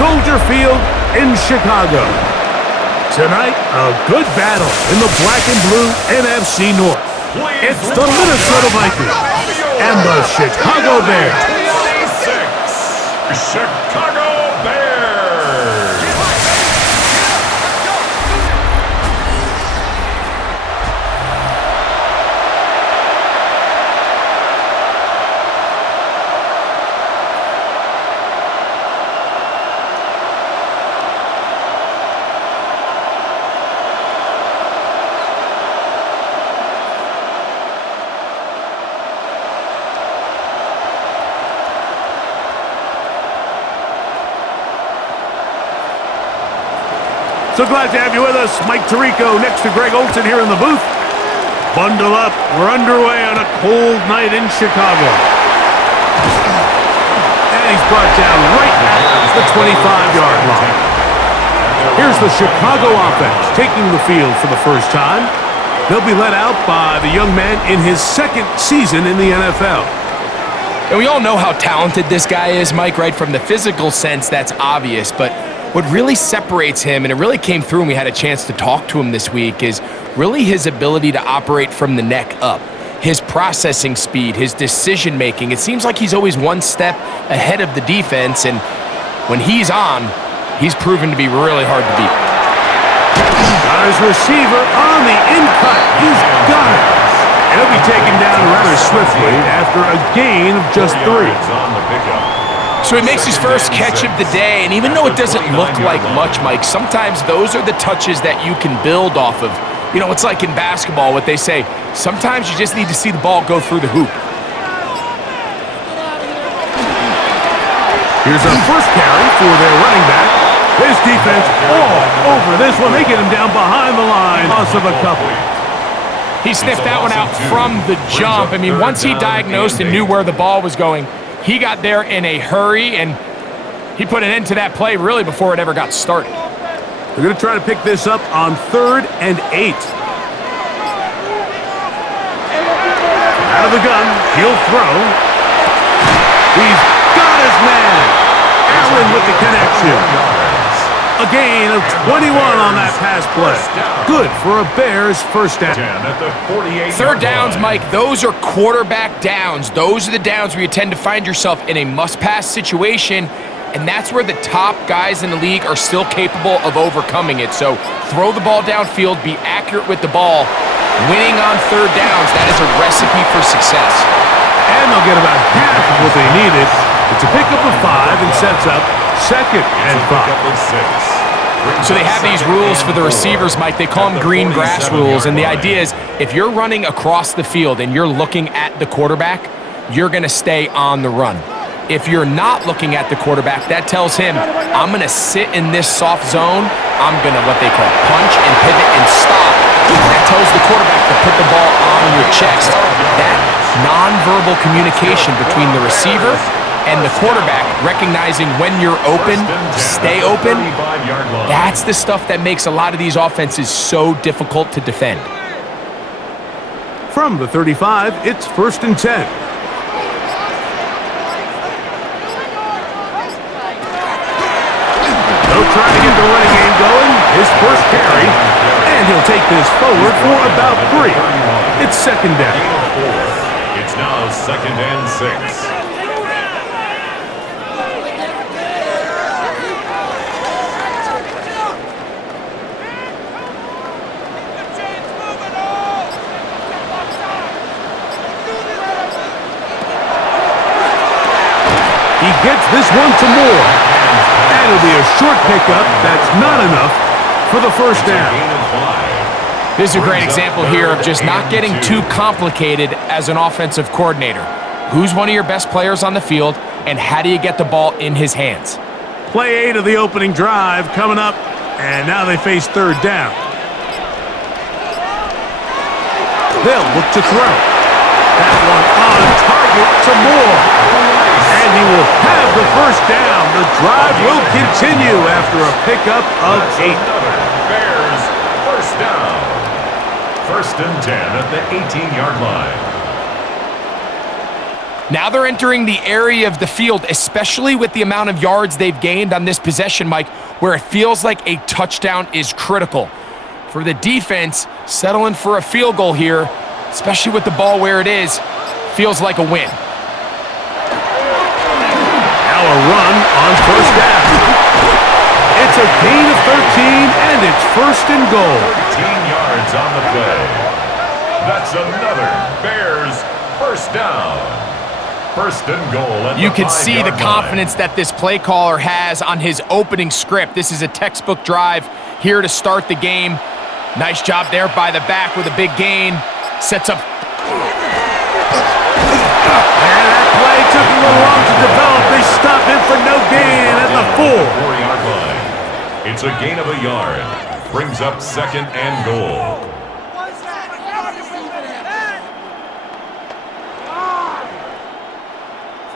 Soldier Field in Chicago. Tonight, a good battle in the black and blue NFC North. It's the Minnesota Vikings and the Chicago Bears. 26, Chicago Bears. So glad to have you with us. Mike Tirico next to Greg Olson here in the booth. Bundle up. We're underway on a cold night in Chicago. And he's brought down right at the 25-yard line. Here's the Chicago offense taking the field for the first time. They'll be led out by the young man in his second season in the NFL. And we all know how talented this guy is, Mike, right? From the physical sense, that's obvious, but what really separates him, and it really came through when we had a chance to talk to him this week, is really his ability to operate from the neck up. His processing speed, his decision-making. It seems like he's always one step ahead of the defense, and when he's on, he's proven to be really hard to beat. Got his receiver on the in-cut. He's got it. And he'll be taken down rather swiftly after a gain of just 3. So he makes his first catch of the day, and even though it doesn't look like much, Mike, sometimes those are the touches that you can build off of. You know, it's like in basketball, what they say, sometimes you just need to see the ball go through the hoop. Here's a first carry for their running back. His defense all over this one. They get him down behind the line. Loss of a couple. He sniffed that one out from the jump. I mean, once he diagnosed and knew where the ball was going, he got there in a hurry, and he put an end to that play really before it ever got started. They're going to try to pick this up on 3rd and 8. Out of the gun, he'll throw. He's got his man. Allen with the connection. A gain of 21 on that pass play. Good for a Bears first down. Third downs, Mike, those are quarterback downs. Those are the downs where you tend to find yourself in a must-pass situation, and that's where the top guys in the league are still capable of overcoming it. So throw the ball downfield, be accurate with the ball. Winning on third downs, that is a recipe for success. And they'll get about half of what they needed. It's a pickup of 5 and sets up 2nd and 5. So they have these rules for the receivers, Mike. They call them green grass rules, and the idea is if you're running across the field and you're looking at the quarterback, you're going to stay on the run. If you're not looking at the quarterback, that tells him, I'm going to sit in this soft zone. I'm going to, what they call, punch and pivot and stop. And that tells the quarterback to put the ball on your chest. That nonverbal communication between the receiver and the quarterback, recognizing when you're open, stay open, that's the stuff that makes a lot of these offenses so difficult to defend. From the 35, it's 1st and 10. They'll try to get the running game going. His first carry, and he'll take this forward for about 3. It's 2nd down. It's now 2nd and 6. He gets this one to Moore. And it'll be a short pickup. That's not enough for the first down. This is a great example here of just not getting too complicated as an offensive coordinator. Who's one of your best players on the field, and how do you get the ball in his hands? Play 8 of the opening drive coming up, and now they face 3rd down. They'll look to throw. That one on target to Moore. And he will have the first down. The drive will continue after a pickup of 8. Bears first down. 1st and 10 at the 18-yard line. Now they're entering the area of the field, especially with the amount of yards they've gained on this possession, Mike, where it feels like a touchdown is critical. For the defense, settling for a field goal here, especially with the ball where it is, feels like a win. Now a run on first down. It's a gain of 13, and it's first and goal. 13 yards on the play. That's another Bears first down. First and goal at You the can see the 5-yard confidence that this play caller has on his opening script. This is a textbook drive here to start the game. Nice job there by the back with a big gain. Sets up. And that play took a little long to develop. They stopped him for no gain at the 4-yard line. It's a gain of a yard. Brings up second and goal.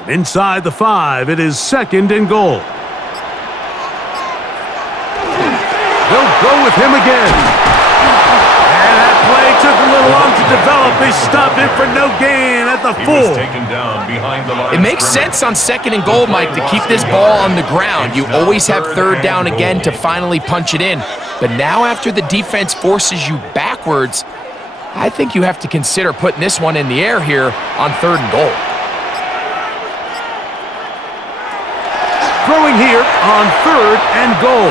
Inside the 5, it is second and goal. They'll go with him again. And that play took a little long to develop. They stopped him for no gain at the 4. He was taken down behind the line. It makes sense on second and goal, Mike, to keep this ball on the ground. You always have third down again to finally punch it in. But now after the defense forces you backwards, I think you have to consider putting this one in the air here on third and goal. Throwing here on third and goal.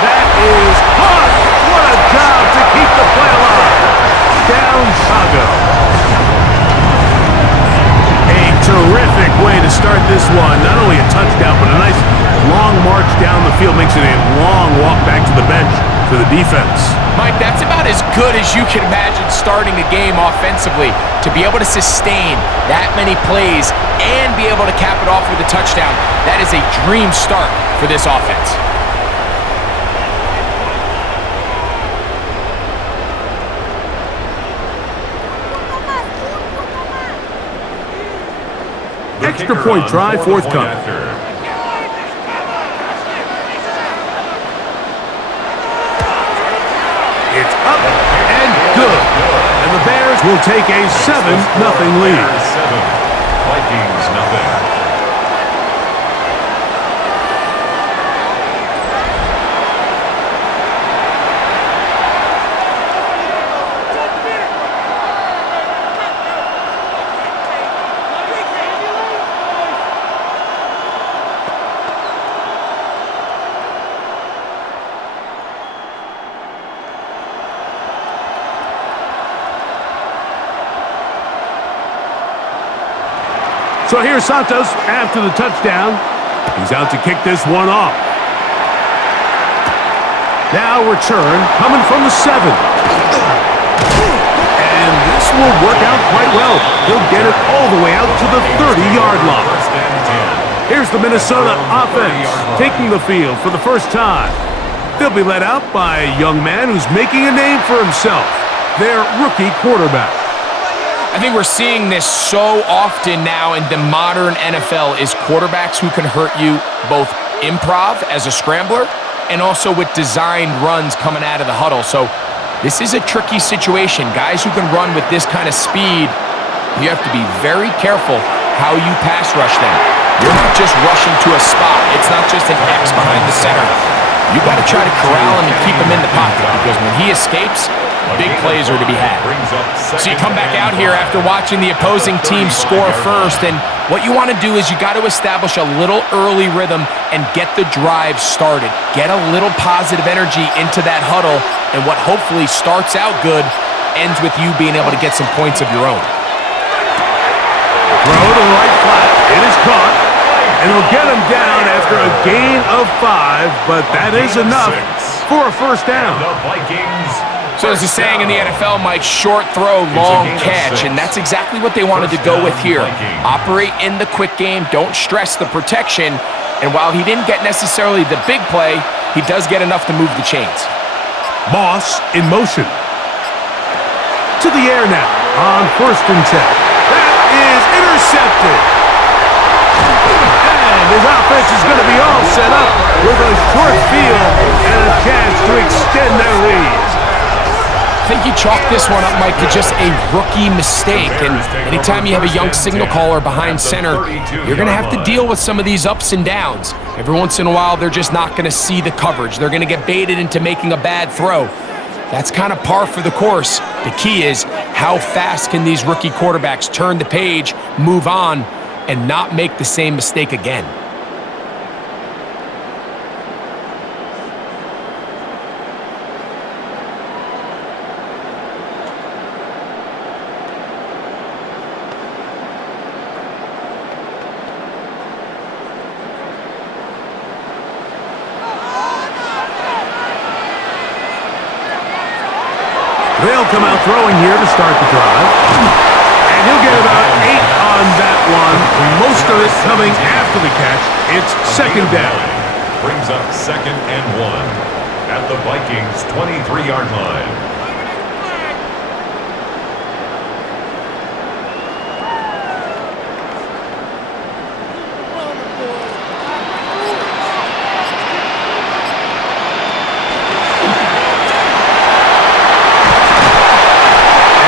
That is hot. What a job to keep the play alive. Down Sago. A terrific way to start this one. Not only a touchdown, but a nice long march down the field. Makes it a long walk back to the bench for the defense. Mike, that's about as good as you can imagine starting a game offensively. To be able to sustain that many plays and be able to cap it off with a touchdown, that is a dream start for this offense. Extra point try forthcoming. It's up and good. And the Bears will take a 7-0 lead. 7. Vikings nothing. So here's Santos after the touchdown. He's out to kick this one off. Now return coming from the 7. And this will work out quite well. He'll get it all the way out to the 30-yard line. Here's the Minnesota offense taking the field for the first time. They'll be led out by a young man who's making a name for himself, their rookie quarterback. I think we're seeing this so often now in the modern NFL is quarterbacks who can hurt you both improv as a scrambler and also with designed runs coming out of the huddle. So this is a tricky situation. Guys who can run with this kind of speed, you have to be very careful how you pass rush them. You're not just rushing to a spot. It's not just an X behind the center. You got to try to corral him and keep him in the pocket because when he escapes, big plays are to be had. So you come back out here after watching the opposing team score first, and what you want to do is you got to establish a little early rhythm and get the drive started. Get a little positive energy into that huddle, and what hopefully starts out good ends with you being able to get some points of your own. Throw to the right flat. It is caught. And it'll get him down after a gain of 5, but that is enough for a first down. The Vikings. So there's a saying in the NFL, Mike, short throw, long catch, and that's exactly what they wanted to go with here. Operate in the quick game, don't stress the protection, and while he didn't get necessarily the big play, he does get enough to move the chains. Moss in motion. To the air now on 1st and 10. That is intercepted. And his offense is going to be all set up with a short field and a chance to extend their lead. I think you chalk this one up, Mike, to just a rookie mistake. And anytime you have a young signal caller behind center, you're going to have to deal with some of these ups and downs. Every once in a while, they're just not going to see the coverage. They're going to get baited into making a bad throw. That's kind of par for the course. The key is how fast can these rookie quarterbacks turn the page, move on, and not make the same mistake again. They'll come out throwing here to start the drive. And he'll get about 8 on that one. Most of it coming after the catch. It's second down. Brings up 2nd and 1 at the Vikings' 23-yard line.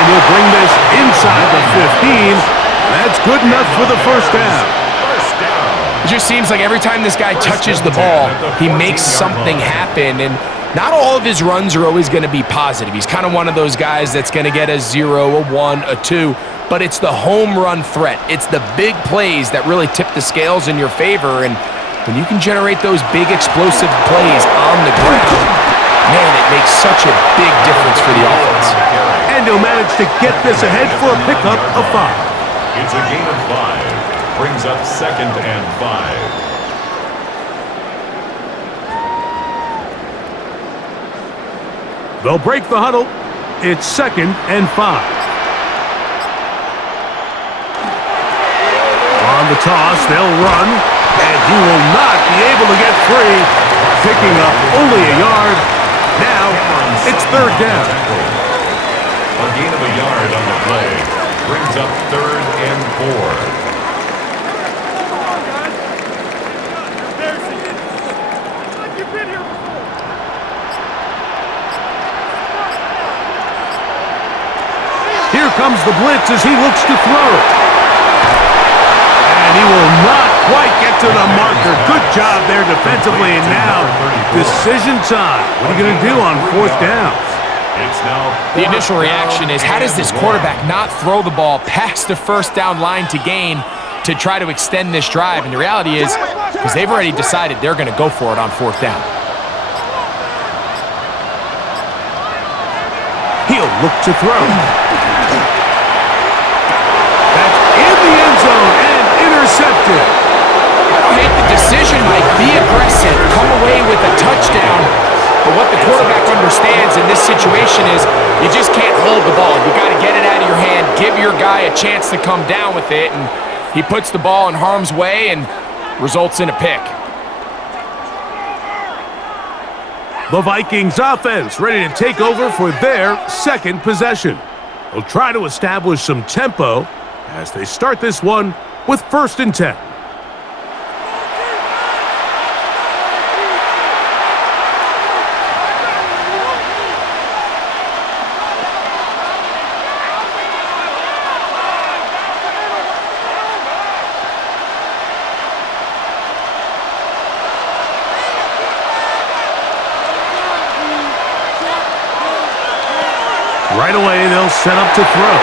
He'll bring this inside the 15. That's good enough for the first down. It just seems like every time this guy touches the ball, he makes something happen. And not all of his runs are always going to be positive. He's kind of one of those guys that's going to get a 0, a 1, a 2. But it's the home run threat. It's the big plays that really tip the scales in your favor. And when you can generate those big explosive plays on the ground, man, it makes such a big difference for the offense. And he'll manage to get this ahead for a pickup of 5. It's a gain of 5. Brings up 2nd and 5. They'll break the huddle. It's 2nd and 5. On the toss, they'll run, and he will not be able to get free. Picking up only a yard. Now, it's 3rd down. A gain of a yard on the play. Brings up 3rd and 4. Here comes the blitz as he looks to throw. And he will not quite get to the marker. Good job there defensively. And now, decision time. What are you going to do on 4th down? The initial reaction is, how does this quarterback not throw the ball past the 1st down line to gain to try to extend this drive? And the reality is, because they've already decided they're going to go for it on 4th down. He'll look to throw. That's in the end zone and intercepted. I don't hate the decision, Mike. Be aggressive. Come away with a touchdown. But what the quarterback understands in this situation is you just can't hold the ball. You got to get it out of your hand, give your guy a chance to come down with it, and he puts the ball in harm's way and results in a pick. The Vikings offense ready to take over for their 2nd possession. They'll try to establish some tempo as they start this one with 1st and 10. Right away, they'll set up to throw.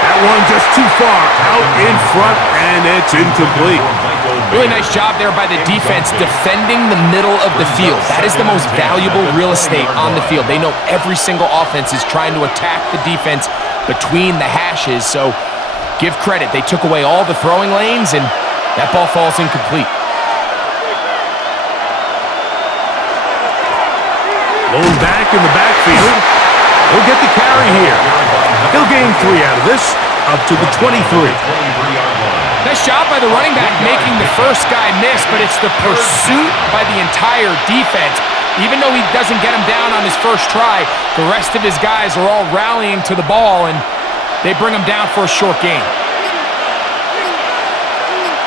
That one just too far out in front, and it's incomplete. Really nice job there by the defense defending the middle of the field. That is the most valuable real estate on the field. They know every single offense is trying to attack the defense between the hashes, so give credit. They took away all the throwing lanes, and that ball falls incomplete. Lone back in the backfield. He'll get the carry here. He'll gain 3 out of this, up to the 23. Nice job by the running back making the first guy miss, but it's the pursuit by the entire defense. Even though he doesn't get him down on his first try, the rest of his guys are all rallying to the ball, and they bring him down for a short gain.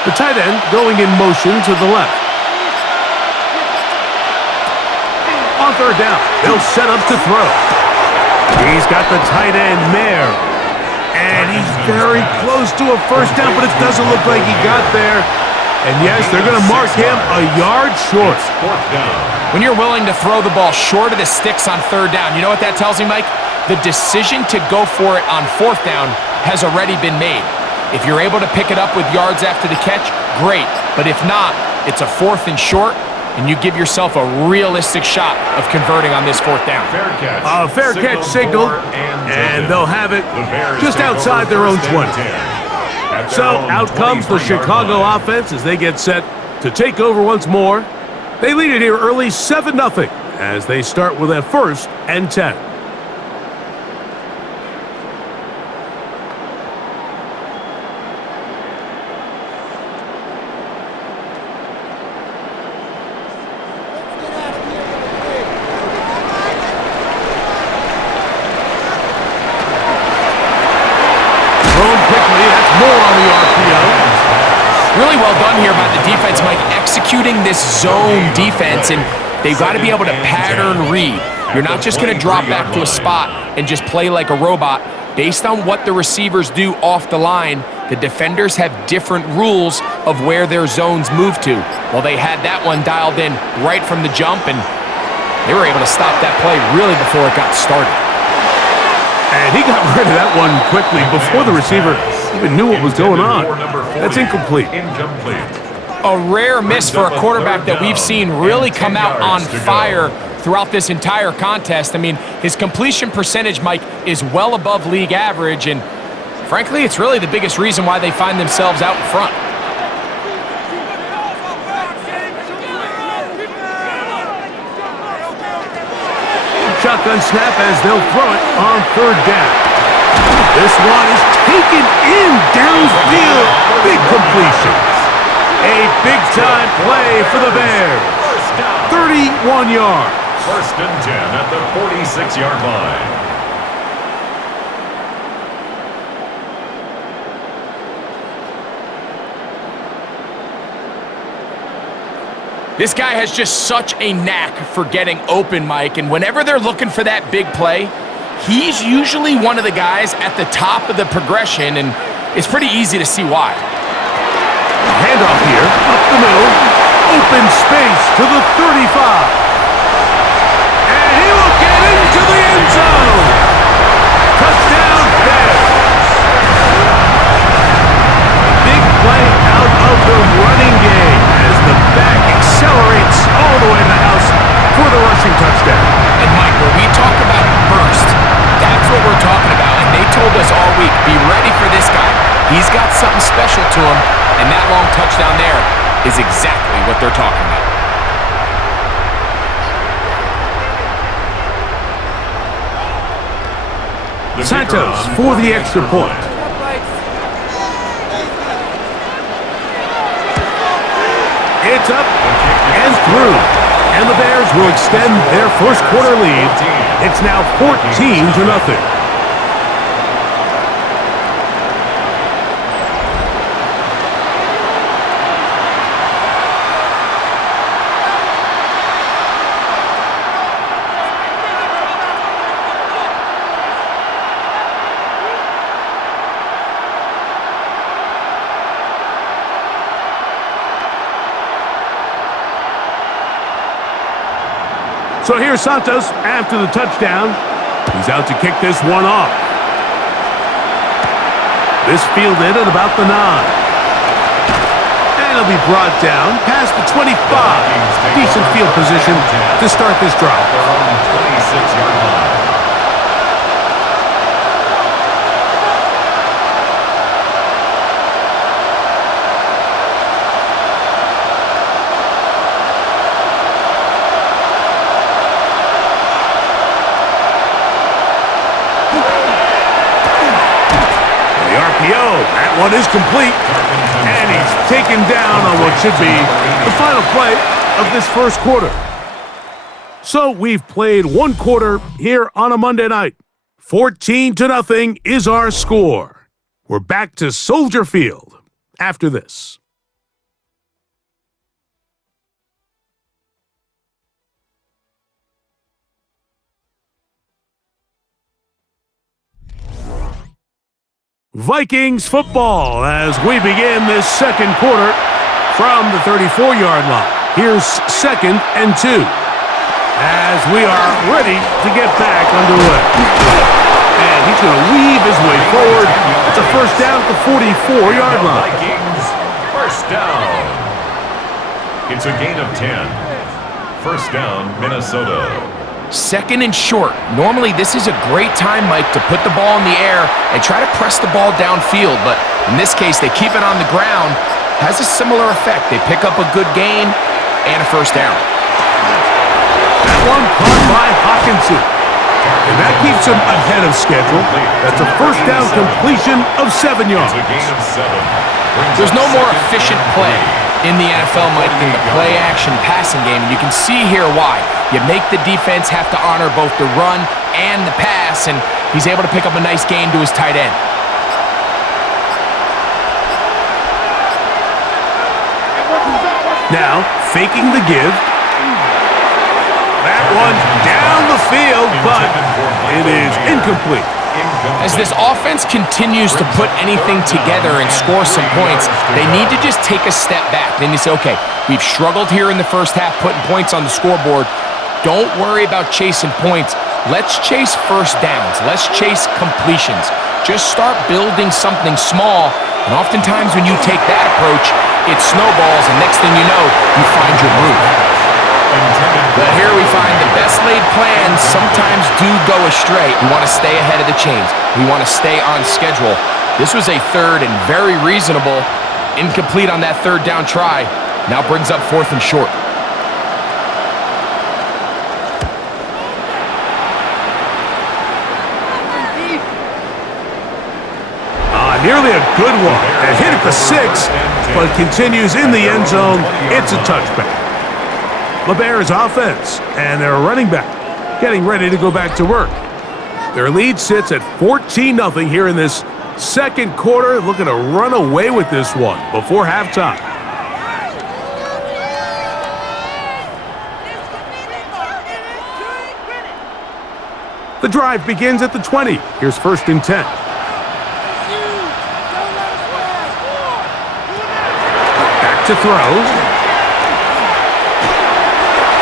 The tight end going in motion to the left. On 3rd down, they'll set up to throw. Gain He's got the tight end, Mayer. And he's very close to a first down, but it doesn't look like he got there. And yes, they're going to mark him a yard short. When you're willing to throw the ball short of the sticks on third down, you know what that tells me, Mike? The decision to go for it on fourth down has already been made. If you're able to pick it up with yards after the catch, great. But if not, it's a fourth and short, and you give yourself a realistic shot of converting on this fourth down. Fair catch signal, and they'll have it just outside their own 20. So out comes the Chicago offense as they get set to take over once more. They lead it here early 7-0 as they start with a 1st and 10. Really well done here by the defense, Mike, executing this zone defense, and they've got to be able to pattern read. You're not just going to drop back to a spot and just play like a robot. Based on what the receivers do off the line, the defenders have different rules of where their zones move to. Well, they had that one dialed in right from the jump, and they were able to stop that play really before it got started. And he got rid of that one quickly before the receiver even knew what was going on. That's incomplete. A rare miss for a quarterback that we've seen really come out on fire throughout this entire contest. I mean, his completion percentage, Mike, is well above league average, and frankly, it's really the biggest reason why they find themselves out in front. Shotgun snap as they'll throw it on third down. This one is taken in downfield. Big completion. A big-time play for the Bears. 31 yards. 1st and 10 at the 46-yard line. This guy has just such a knack for getting open, Mike, and whenever they're looking for that big play, he's usually one of the guys at the top of the progression, and it's pretty easy to see why. Handoff here, up the middle, open space to the 35. And he will get into the end zone. Touchdown, Bears. Big play out of the running game as the back accelerates all the way to the house for the rushing touchdown. And Mike, when we talk about burst, that's what we're talking about. And they told us all week, be ready for this guy. He's got something special to him, and that long touchdown there is exactly what they're talking about. Santos for the extra point. It's up and through. And the Bears will extend their first quarter lead. It's now 14-0. So here's Santos after the touchdown. He's out to kick this one off. This fielded at about the 9. And it'll be brought down past the 25. Decent field position to start this drive. 26-yard line. That one is complete, and he's taken down on what should be the final play of this first quarter. So we've played one quarter here on a Monday night. 14-0 is our score. We're back to Soldier Field after this. Vikings football as we begin this second quarter from the 34-yard line. Here's 2nd and 2 as we are ready to get back underway. And he's going to weave his way forward. It's a first down at the 44-yard line. Vikings first down. It's a gain of 10. First down, Minnesota. 2nd and short. Normally, this is a great time, Mike, to put the ball in the air and try to press the ball downfield. But in this case, they keep it on the ground. Has a similar effect. They pick up a good gain and a first down. That one caught by Hawkinson. And that keeps him ahead of schedule. That's a first down completion of 7 yards. It's a gain of 7. There's no more efficient play in the NFL, Mike, than the play-action passing game. And you can see here why. You make the defense have to honor both the run and the pass, and he's able to pick up a nice gain to his tight end. Now, faking the give. That one down the field, but it is incomplete. As this offense continues to put anything together and score some points, they need to just take a step back. Then you say, okay, we've struggled here in the first half putting points on the scoreboard. Don't worry about chasing points. Let's chase first downs. Let's chase completions. Just start building something small, and oftentimes when you take that approach, it snowballs, and next thing you know, you find your groove. But here we find the best laid plans sometimes do go astray. We want to stay ahead of the chains. We want to stay on schedule. This was a third and very reasonable. Incomplete on that third down try. Now brings up 4th and short. Nearly a good one. A hit at the 6, but continues in the end zone. It's a touchback. The Bears offense and their running back getting ready to go back to work. Their lead sits at 14-0 here in this second quarter, looking to run away with this one before halftime. The drive begins at the 20. Here's 1st and 10. To throw.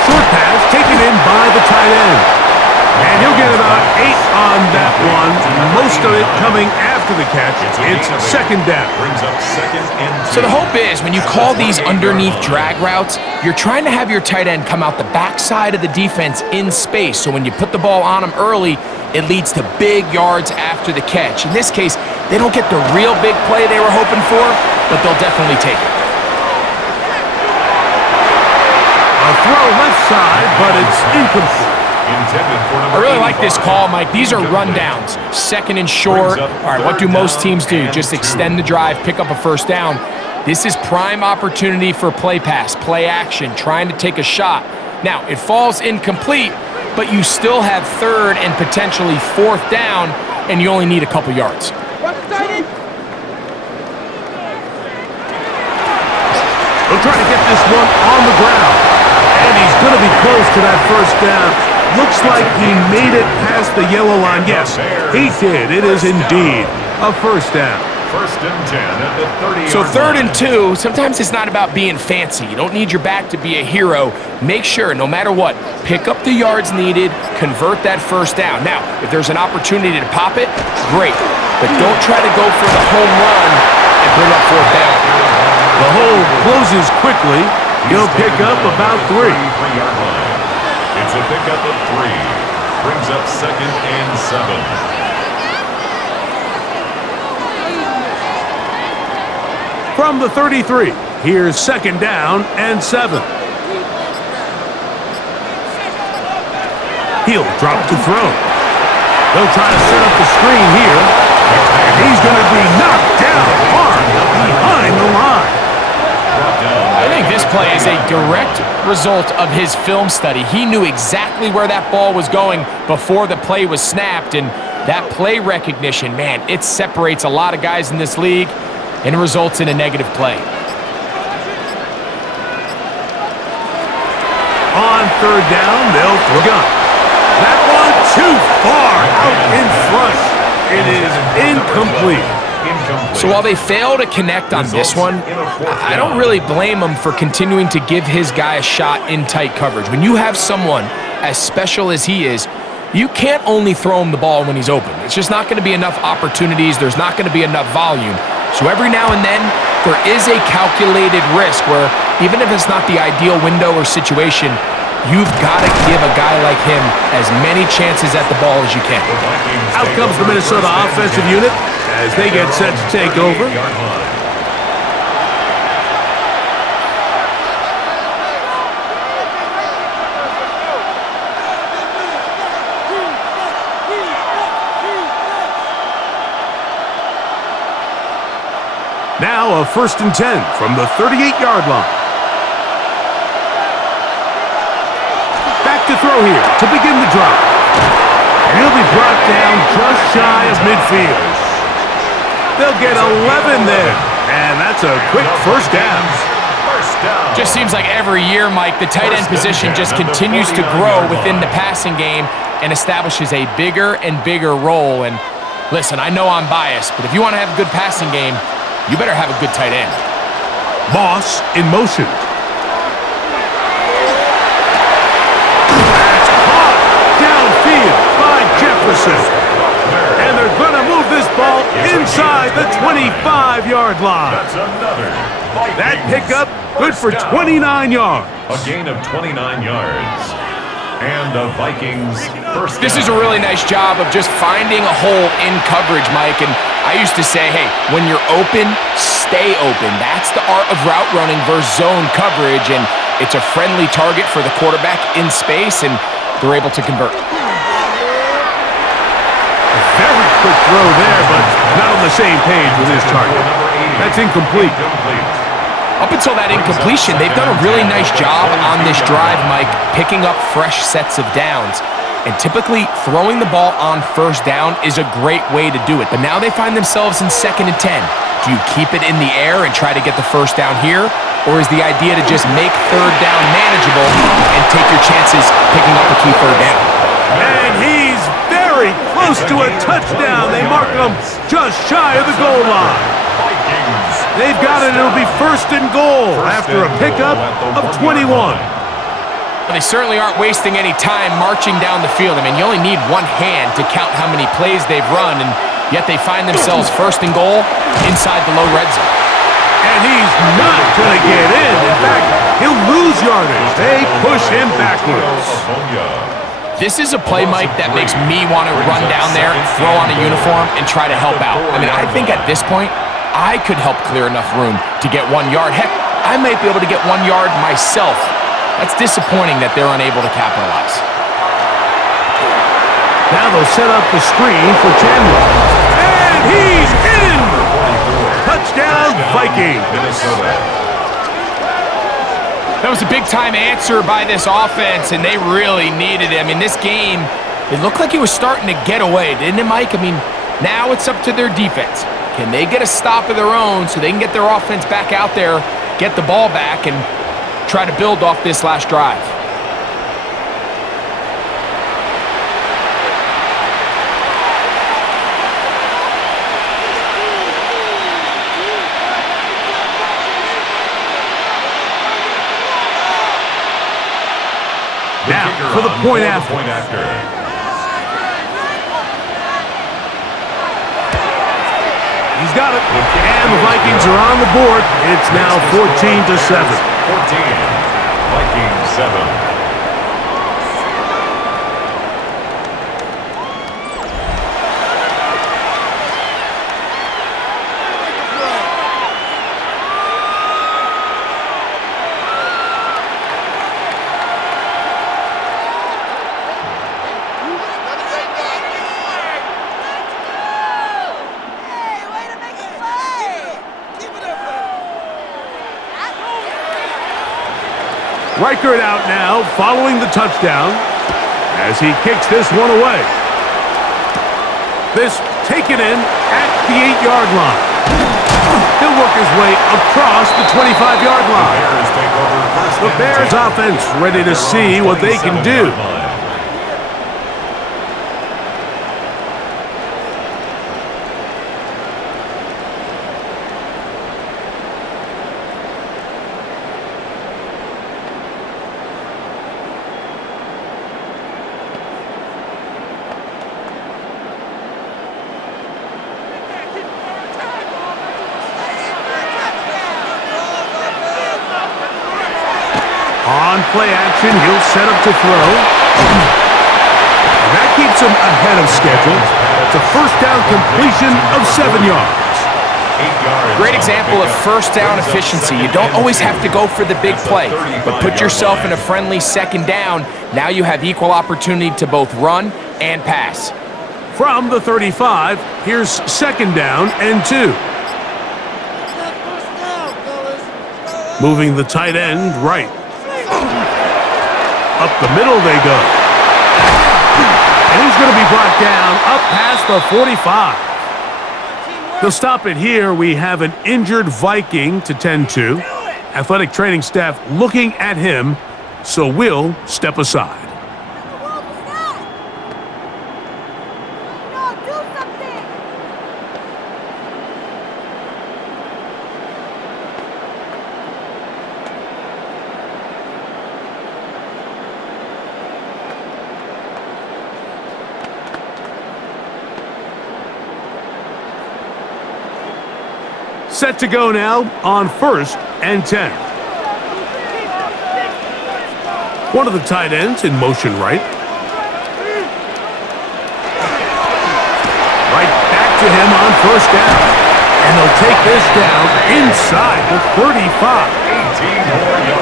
Short pass taken in by the tight end. And he'll get about 8 on that one. Most of it coming after the catch. It's 2nd down. Brings up 2nd and 2. So the hope is when you call these underneath drag routes, you're trying to have your tight end come out the backside of the defense in space. So when you put the ball on him early, it leads to big yards after the catch. In this case, they don't get the real big play they were hoping for, but they'll definitely take it. A throw left side, but it's incomplete. I really like this call, Mike. These are rundowns. 2nd and short. All right, what do most teams do? Just extend the drive, pick up a first down. This is prime opportunity for play pass, play action, trying to take a shot. Now, it falls incomplete, but you still have 3rd and potentially 4th down, and you only need a couple yards. They'll try to get this one on the ground. And he's going to be close to that first down. Looks like he made it past the yellow line. Yes, he did. It is indeed a first down. 1st and 10 at the 30-yard So 3rd line. and 2, sometimes it's not about being fancy. You don't need your back to be a hero. Make sure, no matter what, pick up the yards needed, convert that first down. Now, if there's an opportunity to pop it, great. But don't try to go for the home run and bring up 4th down. The hole closes quickly. He'll pick up about 3. It's a pickup of 3. Brings up 2nd and 7. From the 33, here's 2nd down and 7. He'll drop to throw. They'll try to set up the screen here. And he's going to be knocked down hard behind the line. I think this play is a direct result of his film study. He knew exactly where that ball was going before the play was snapped, and that play recognition, man, it separates a lot of guys in this league, and it results in a negative play. On 3rd down, they'll throw gun. That one too far out in front. It is incomplete. Incomplete. So while they fail to connect on this one, I don't really blame him for continuing to give his guy a shot in tight coverage. When you have someone as special as he is, you can't only throw him the ball when he's open. It's just not going to be enough opportunities. There's not going to be enough volume. So every now and then, there is a calculated risk where even if it's not the ideal window or situation, you've got to give a guy like him as many chances at the ball as you can. Out comes the Minnesota offensive unit as they get set to take over. Now a 1st and 10 from the 38-yard line. Back to throw here to begin the drive. And he'll be brought down just shy of midfield. They'll get 11 there, and that's a quick first down. Just seems like every year, Mike, the tight end position just continues to grow within the passing game and establishes a bigger and bigger role. And listen, I know I'm biased, but if you want to have a good passing game, you better have a good tight end. Moss in motion. That's caught downfield by Jefferson. And they're going to move this ball inside the 25-yard line. That's another Vikings That pickup good for first down. 29 yards. A gain of 29 yards. And the Vikings first This down. is a really nice job of just finding a hole in coverage, Mike. And I used to say, hey, when you're open, stay open. That's the art of route running versus zone coverage. And it's a friendly target for the quarterback in space, and they're able to convert. A very quick throw there, but not on the same page with his target. That's incomplete. Up until that incompletion, they've done a really nice job on this drive, Mike, picking up fresh sets of downs. And typically, throwing the ball on 1st down is a great way to do it. But now they find themselves in 2nd and 10. Do you keep it in the air and try to get the 1st down here? Or is the idea to just make 3rd down manageable and take your chances picking up a key 3rd down? And he's very close to a touchdown. They mark him just shy of the goal line. They've got it. It'll be 1st and goal after a pickup of 21. They certainly aren't wasting any time marching down the field. I mean, you only need one hand to count how many plays they've run, and yet they find themselves 1st and goal inside the low red zone. And he's not going to get in. In fact, he'll lose yardage. They push him backwards. This is a play, Mike, that makes me want to run down there, throw on a uniform, and try to help out. I mean, I think at this point, I could help clear enough room to get 1 yard. Heck, I might be able to get 1 yard myself. That's disappointing that they're unable to capitalize. Now they'll set up the screen for Chandler. And he's in! Touchdown, Vikings. That was a big-time answer by this offense, and they really needed it. I mean, this game, it looked like it was starting to get away, didn't it, Mike? I mean, now it's up to their defense. Can they get a stop of their own so they can get their offense back out there, get the ball back, and try to build off this last drive? Now for the point after. He's got it. And the Vikings are on the board. It's now 14-7. 14. Vikings 7. Riker it out now, following the touchdown, as he kicks this one away. This taken in at the 8-yard line. He'll work his way across the 25-yard line. The Bears offense ready to see what they can do. On play action, he'll set up to throw. And that keeps him ahead of schedule. It's a first down completion of 7 yards. Great example of first down efficiency. You don't always have to go for the big play, but put yourself in a friendly second down. Now you have equal opportunity to both run and pass. From the 35, here's second down and 2. Moving the tight end right. Up the middle they go. And he's going to be brought down up past the 45. They'll stop it here. We have an injured Viking to tend to. Athletic training staff looking at him, so we'll step aside. Set to go now on 1st and 10. One of the tight ends in motion right. Right back to him on 1st down. And they'll take this down inside the 35.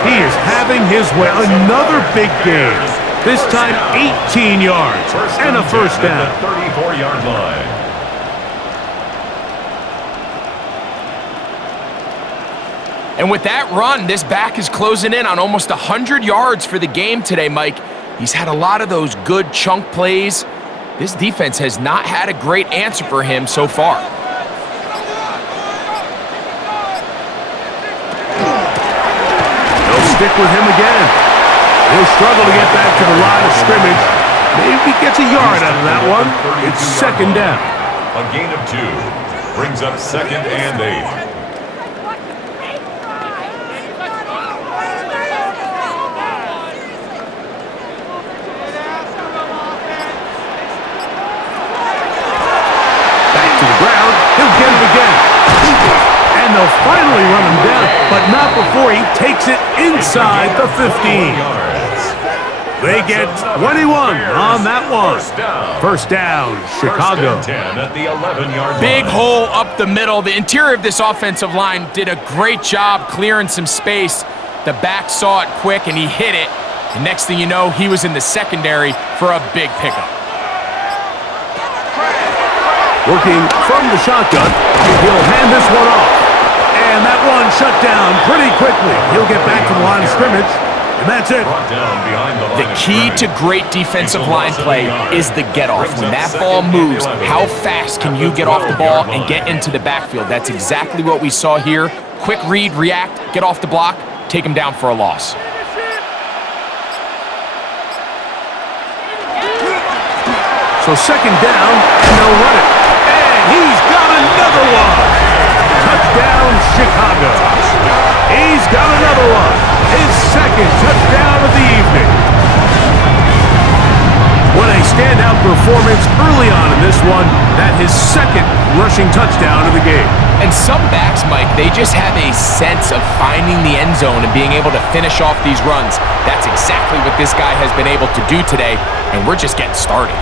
He is having his way. Another big game. This time 18 yards and a 1st down. 34-yard line. And with that run, this back is closing in on almost 100 yards for the game today, Mike. He's had a lot of those good chunk plays. This defense has not had a great answer for him so far. They'll stick with him again. He'll struggle to get back to the line of scrimmage. Maybe gets a yard out of that one. It's second down. A gain of 2 brings up 2nd and 8. And they'll finally run him down, but not before he takes it inside the 15. They get 21 on that one. First down, Chicago. Big hole up the middle. The interior of this offensive line did a great job clearing some space. The back saw it quick, and he hit it. And next thing you know, he was in the secondary for a big pickup. Working from the shotgun, he'll hand this one off. And that one shut down pretty quickly. He'll get back to the line of scrimmage, and that's it. The key to great defensive line play is the get-off. When that ball moves, how fast can you get off the ball and get into the backfield? That's exactly what we saw here. Quick read, react, get off the block, take him down for a loss. So second down, and they'll run it. He's got another one. Touchdown, Chicago. He's got another one. His second touchdown of the evening. What a standout performance early on in this one. That his second rushing touchdown of the game. And some backs, Mike, they just have a sense of finding the end zone and being able to finish off these runs. That's exactly what this guy has been able to do today, and we're just getting started.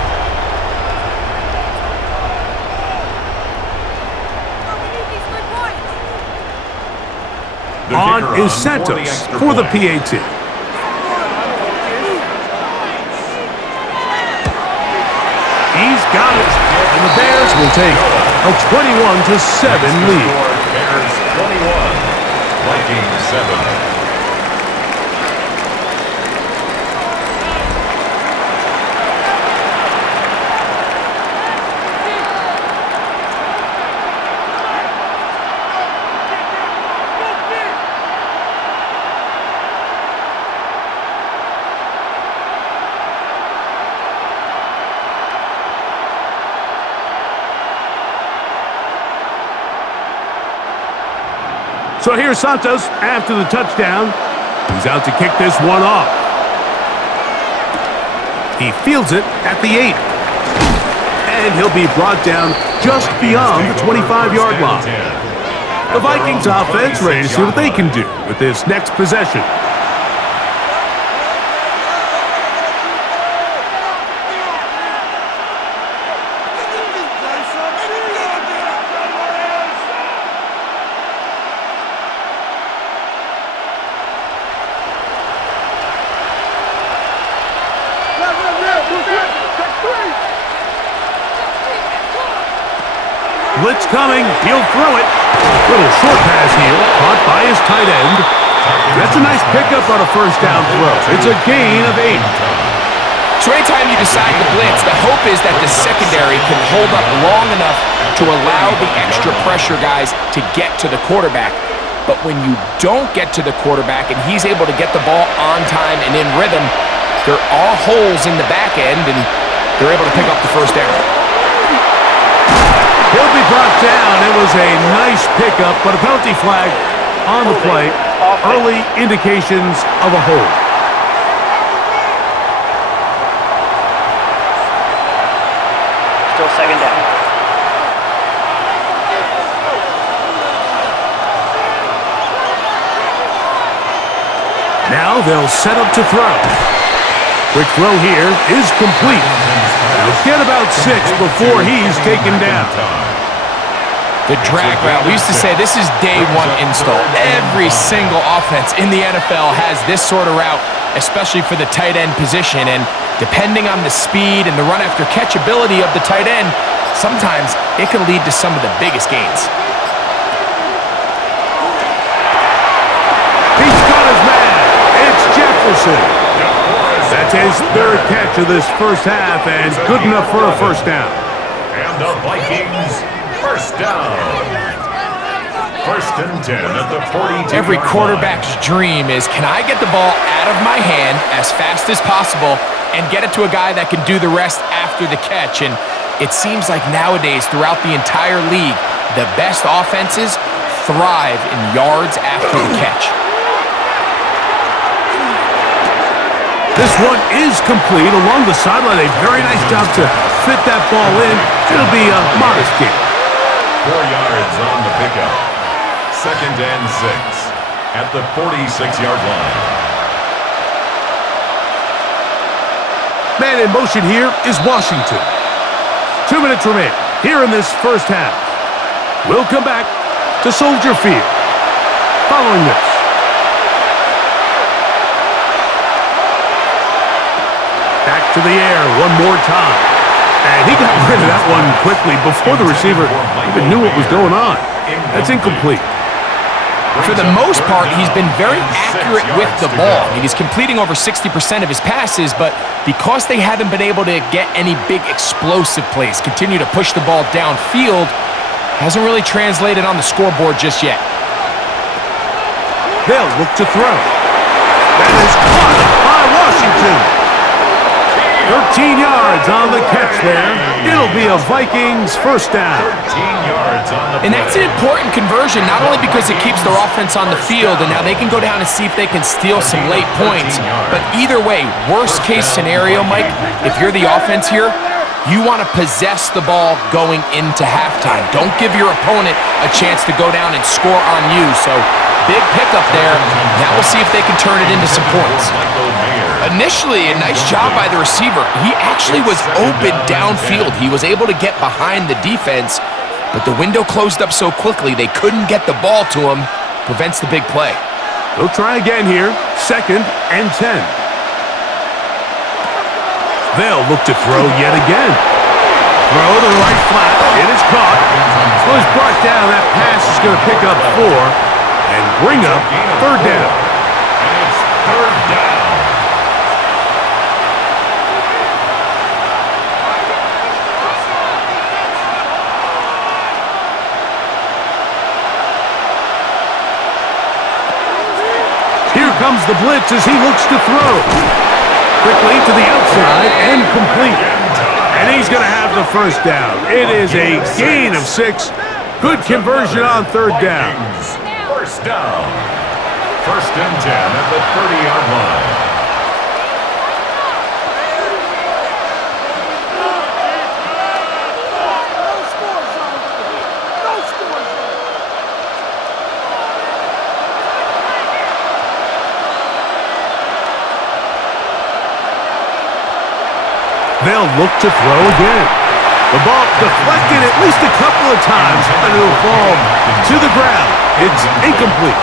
On is Santos for the PAT. He's got it, and the Bears will take a 21-7 lead. Bears 21, Vikings 7. So here's Santos after the touchdown. He's out to kick this one off. He fields it at the 8. And he'll be brought down just beyond the 25-yard line. The Vikings offense ready to see what they can do with this next possession. Blitz coming. He'll throw it. Little short pass here. Caught by his tight end. That's a nice pickup on a first down throw. It's a gain of 8. So anytime you decide to blitz, the hope is that the secondary can hold up long enough to allow the extra pressure guys to get to the quarterback. But when you don't get to the quarterback and he's able to get the ball on time and in rhythm, there are holes in the back end, and they're able to pick up the first down. He'll be brought down. It was a nice pickup, but a penalty flag on the play. Early indications of a hold. Still second down. Now they'll set up to throw. Quick throw here is complete. He'll get about 6 before he's taken down. The drag route. We used to say this is day one install. Every single offense in the NFL has this sort of route, especially for the tight end position. And depending on the speed and the run after catch ability of the tight end, sometimes it can lead to some of the biggest gains. He's got his man. It's Jefferson. That's his 3rd catch of this first half, and good enough for a first down. And the Vikings, first down. 1st and 10 at the 42. Every quarterback's dream is, can I get the ball out of my hand as fast as possible and get it to a guy that can do the rest after the catch? And it seems like nowadays, throughout the entire league, the best offenses thrive in yards after the catch. This one is complete along the sideline. A very nice job to fit that ball in. It'll be a modest gain. 4 yards on the pickup. 2nd and 6 at the 46-yard line. Man in motion here is Washington. 2 minutes remain here in this first half. We'll come back to Soldier Field following this. Back to the air one more time. And he got rid of that one quickly before the receiver even knew what was going on. That's incomplete. For the most part, he's been very accurate with the ball. I mean, he's completing over 60% of his passes, but because they haven't been able to get any big explosive plays, continue to push the ball downfield, hasn't really translated on the scoreboard just yet. They'll look to throw. That is caught by Washington. 13 yards on the catch there. It'll be a Vikings first down. 13 yards on the play. And that's an important conversion, not only because it keeps their offense on the field, and now they can go down and see if they can steal some late points. But either way, worst case scenario, Mike, if you're the offense here, you want to possess the ball going into halftime. Don't give your opponent a chance to go down and score on you. So big pickup there. Now we'll see if they can turn it into some points. Initially, a nice job by the receiver. He actually was open downfield. He was able to get behind the defense, but the window closed up so quickly they couldn't get the ball to him. Prevents the big play. They'll try again here. 2nd and 10. They'll look to throw yet again. Throw to the right flat. It is caught. Well, he's brought down. That pass is going to pick up 4 and bring up 3rd down. And it's 3rd down. Here comes the blitz as he looks to throw. Quickly to the outside and complete. And he's going to have the first down. It is a gain of 6. Good conversion on 3rd down. First down. 1st and 10 at the 30-yard line. They'll look to throw again. The ball deflected at least a couple of times, and it'll fall to the ground. It's incomplete.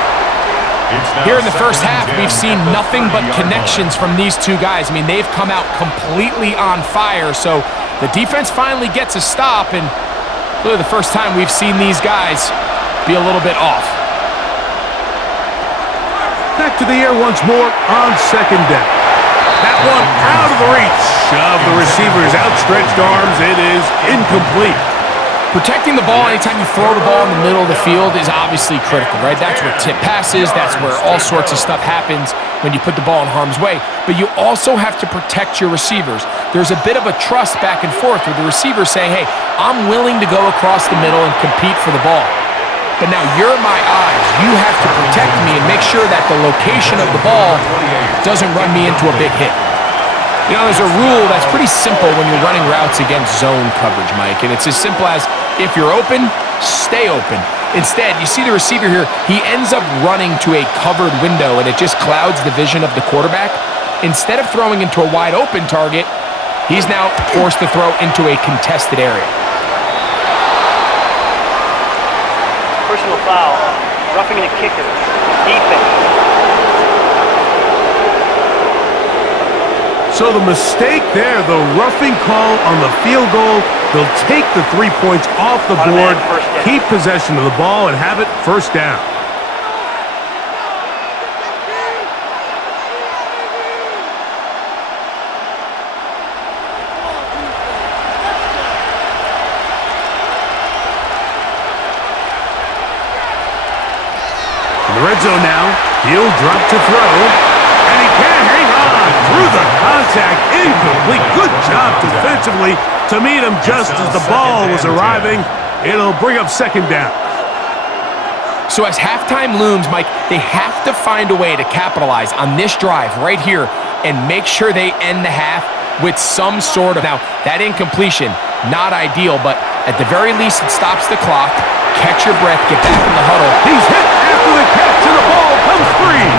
Here in the first half, we've seen nothing but connections from these two guys. I mean, they've come out completely on fire, so the defense finally gets a stop, and Really the first time we've seen these guys be a little bit off. Back to the air once more on second down. That one out of the reach of the receiver's outstretched arms. It is incomplete. Protecting the ball anytime you throw the ball in the middle of the field is obviously critical, right? That's where tip passes, that's where all sorts of stuff happens when you put the ball in harm's way. But you also have to protect your receivers. There's a bit of a trust back and forth with the receiver saying, hey, I'm willing to go across the middle and compete for the ball. But now you're my eyes. You have to protect me and make sure that the location of the ball doesn't run me into a big hit. You know, there's a rule that's pretty simple when you're running routes against zone coverage, Mike, and it's as simple as if you're open, stay open. Instead, you see the receiver here, he ends up running to a covered window, and it just clouds the vision of the quarterback. Instead of throwing into a wide open target, he's now forced to throw into a contested area. Personal foul, roughing the kicker, defense. So the mistake there, the roughing call on the field goal, they'll take the 3 points off the board, keep possession of the ball, and have it first down. In the red zone now, he'll drop to throw, and he can't hang on through the contact, incomplete. Good job defensively to meet him just as the ball was arriving. It'll bring up second down. So as halftime looms, Mike, they have to find a way to capitalize on this drive right here and make sure they end the half with some sort of, now that incompletion, not ideal, but at the very least it stops the clock. Catch your breath, get back in the huddle. He's hit after the catch, and the ball comes free.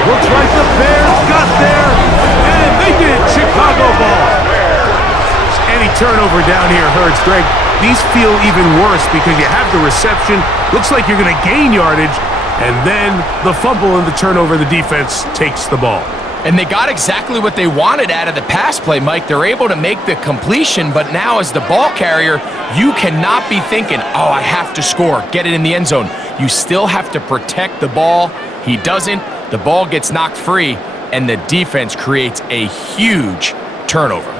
Looks like the Bears got there, and they did. Chicago ball. Any turnover down here hurts, Greg. These feel even worse because you have the reception. Looks like you're going to gain yardage, and then the fumble and the turnover, the defense takes the ball. And they got exactly what they wanted out of the pass play, Mike. They're able to make the completion, but now as the ball carrier, you cannot be thinking, oh, I have to score, get it in the end zone. You still have to protect the ball. He doesn't. The ball gets knocked free, and the defense creates a huge turnover.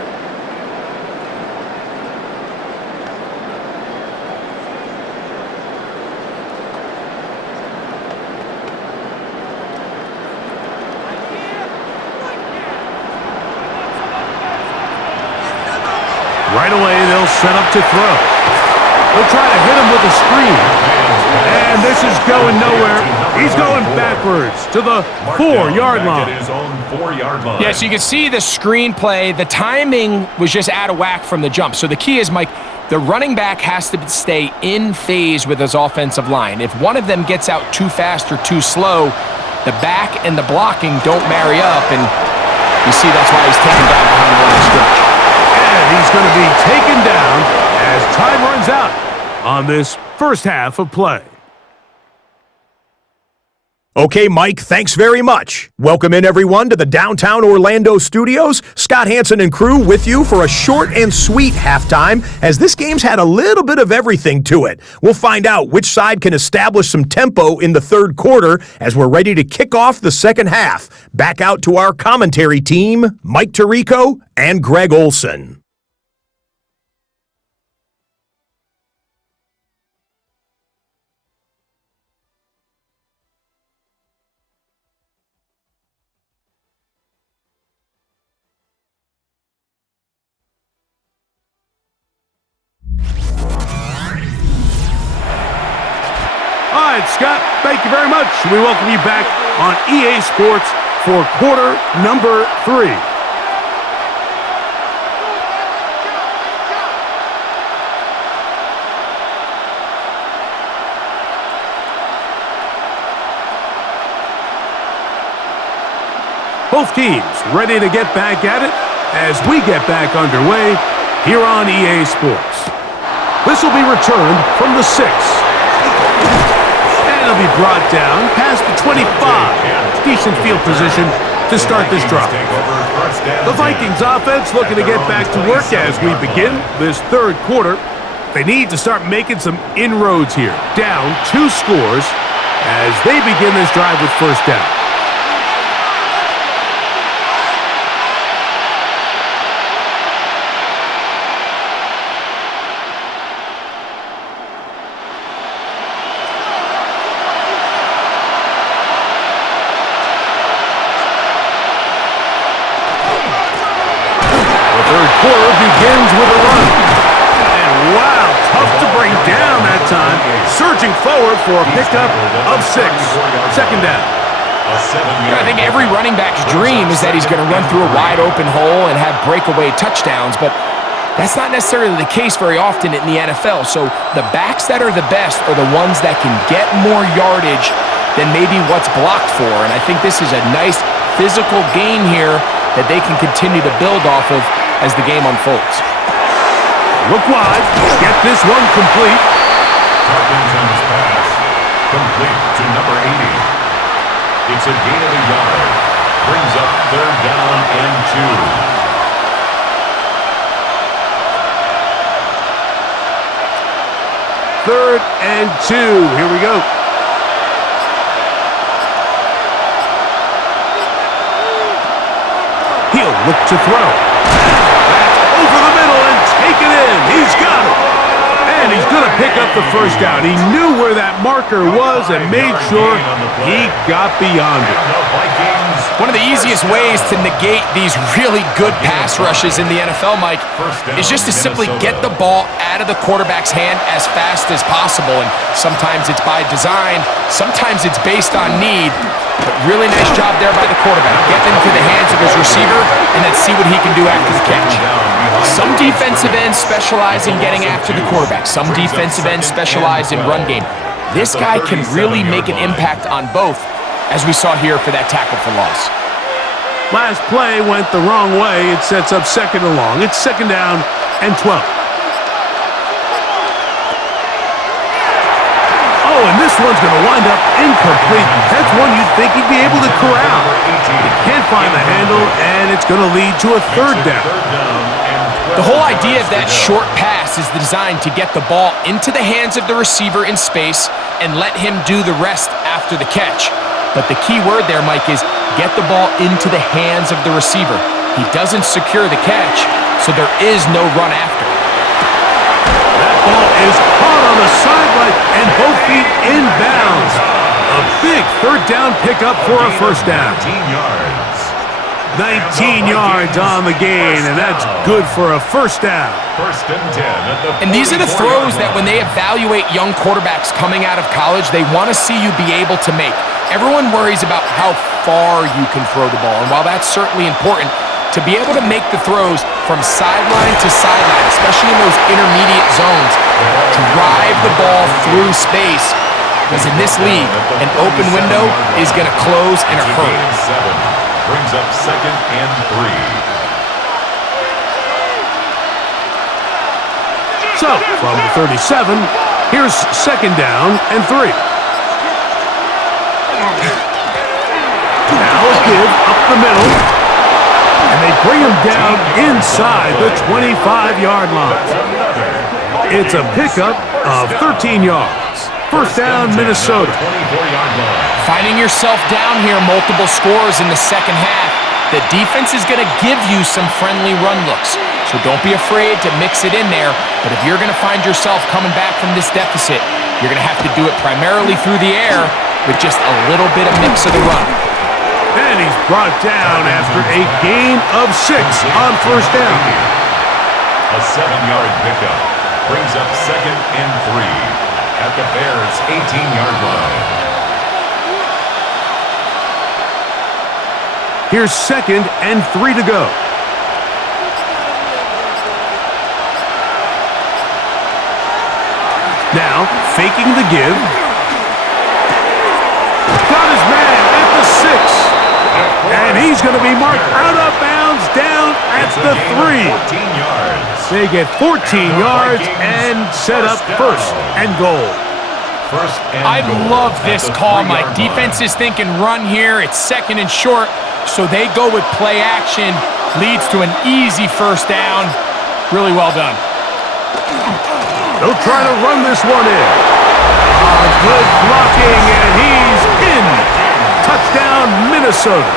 Right away, they'll set up to throw. They'll try to hit him with a screen. And this is going nowhere. He's going backwards to the 4-yard line. Yeah, so you can see the screenplay. The timing was just out of whack from the jump. So the key is, Mike, the running back has to stay in phase with his offensive line. If one of them gets out too fast or too slow, the back and the blocking don't marry up, and you see that's why he's taken down behind the line of scrimmage. And he's going to be taken down as time runs out on this first half of play. Okay, Mike, thanks very much. Welcome in, everyone, to the downtown Orlando studios. Scott Hansen and crew with you for a short and sweet halftime, as this game's had a little bit of everything to it. We'll find out which side can establish some tempo in the third quarter as we're ready to kick off the second half. Back out to our commentary team, Mike Tirico and Greg Olson. All right, Scott, thank you very much. We welcome you back on EA Sports for quarter number 3. Both teams ready to get back at it as we get back underway here on EA Sports. This will be returned from the 6. And it'll be brought down past the 25. Decent field position to start this drive. The Vikings offense looking to get back to work as we begin this third quarter. They need to start making some inroads here. Down 2 scores as they begin this drive with first down. The third quarter begins with a run. And wow, tough to bring down that time. Surging forward for a pickup of 6. Second down. I think every running back's dream is that he's going to run through a wide open hole and have breakaway touchdowns, but that's not necessarily the case very often in the NFL. So the backs that are the best are the ones that can get more yardage than maybe what's blocked for. And I think this is a nice physical gain here that they can continue to build off of as the game unfolds. Look wide. Get this one complete. Tarkenton's pass complete to number 80. It's a gain of a yard. Brings up third down and 2. Third and 2. Here we go. He'll look to throw. That's over the middle and taken in. He's got it. And he's going to pick up the first down. He knew where that marker was and made sure he got beyond it. One of the easiest ways to negate these really good pass rushes in the NFL, Mike, is just to simply get the ball out of the quarterback's hand as fast as possible. And sometimes it's by design, sometimes it's based on need. But really nice job there by the quarterback. Get into the hands of his receiver and then see what he can do after the catch. Some defensive ends specialize in getting after the quarterback. Some defensive ends specialize in run game. This guy can really make an impact on both, as we saw here for that tackle for loss. Last play went the wrong way. It sets up second and long. It's second down and 12. Oh, and this one's going to wind up incomplete. That's one you'd think he'd be able to corral. He can't find the handle, and it's going to lead to a third down. The whole idea of that short pass is designed to get the ball into the hands of the receiver in space and let him do the rest after the catch. But the key word there, Mike, is get the ball into the hands of the receiver. He doesn't secure the catch, so there is no run after. That ball is caught on the sideline and both feet inbounds. A big third down pickup for a first down. 19 yards on the gain, and that's good for a first down. First and 10 at the And these are the throws that when they evaluate young quarterbacks coming out of college, they want to see you be able to make. Everyone worries about how far you can throw the ball, and while that's certainly important, to be able to make the throws from sideline to sideline, especially in those intermediate zones, drive the ball through space, because in this league, an open window is going to close in a hurry. Brings up second and 3. So, from the 37, here's second down and 3. Now a give up the middle, and they bring him down inside the 25-yard line. It's a pickup of 13 yards. First down, Minnesota. Finding yourself down here, multiple scores in the second half, the defense is going to give you some friendly run looks. So don't be afraid to mix it in there. But if you're going to find yourself coming back from this deficit, you're going to have to do it primarily through the air with just a little bit of mix of the run. And he's brought down after a gain of 6 on first down. A 7-yard pickup brings up second and 3 at the Bears' 18-yard line. Here's second and 3 to go. Now, faking the give. Got his man at the 6. And he's going to be marked out of bounds down at the 3. 14 yards. They get 14 yards and set up first and goal. I love this call, Mike. Defense is thinking run here. It's second and short, so they go with play action. Leads to an easy first down. Really well done. They'll try to run this one in. Good blocking, and he's in. Touchdown, Minnesota.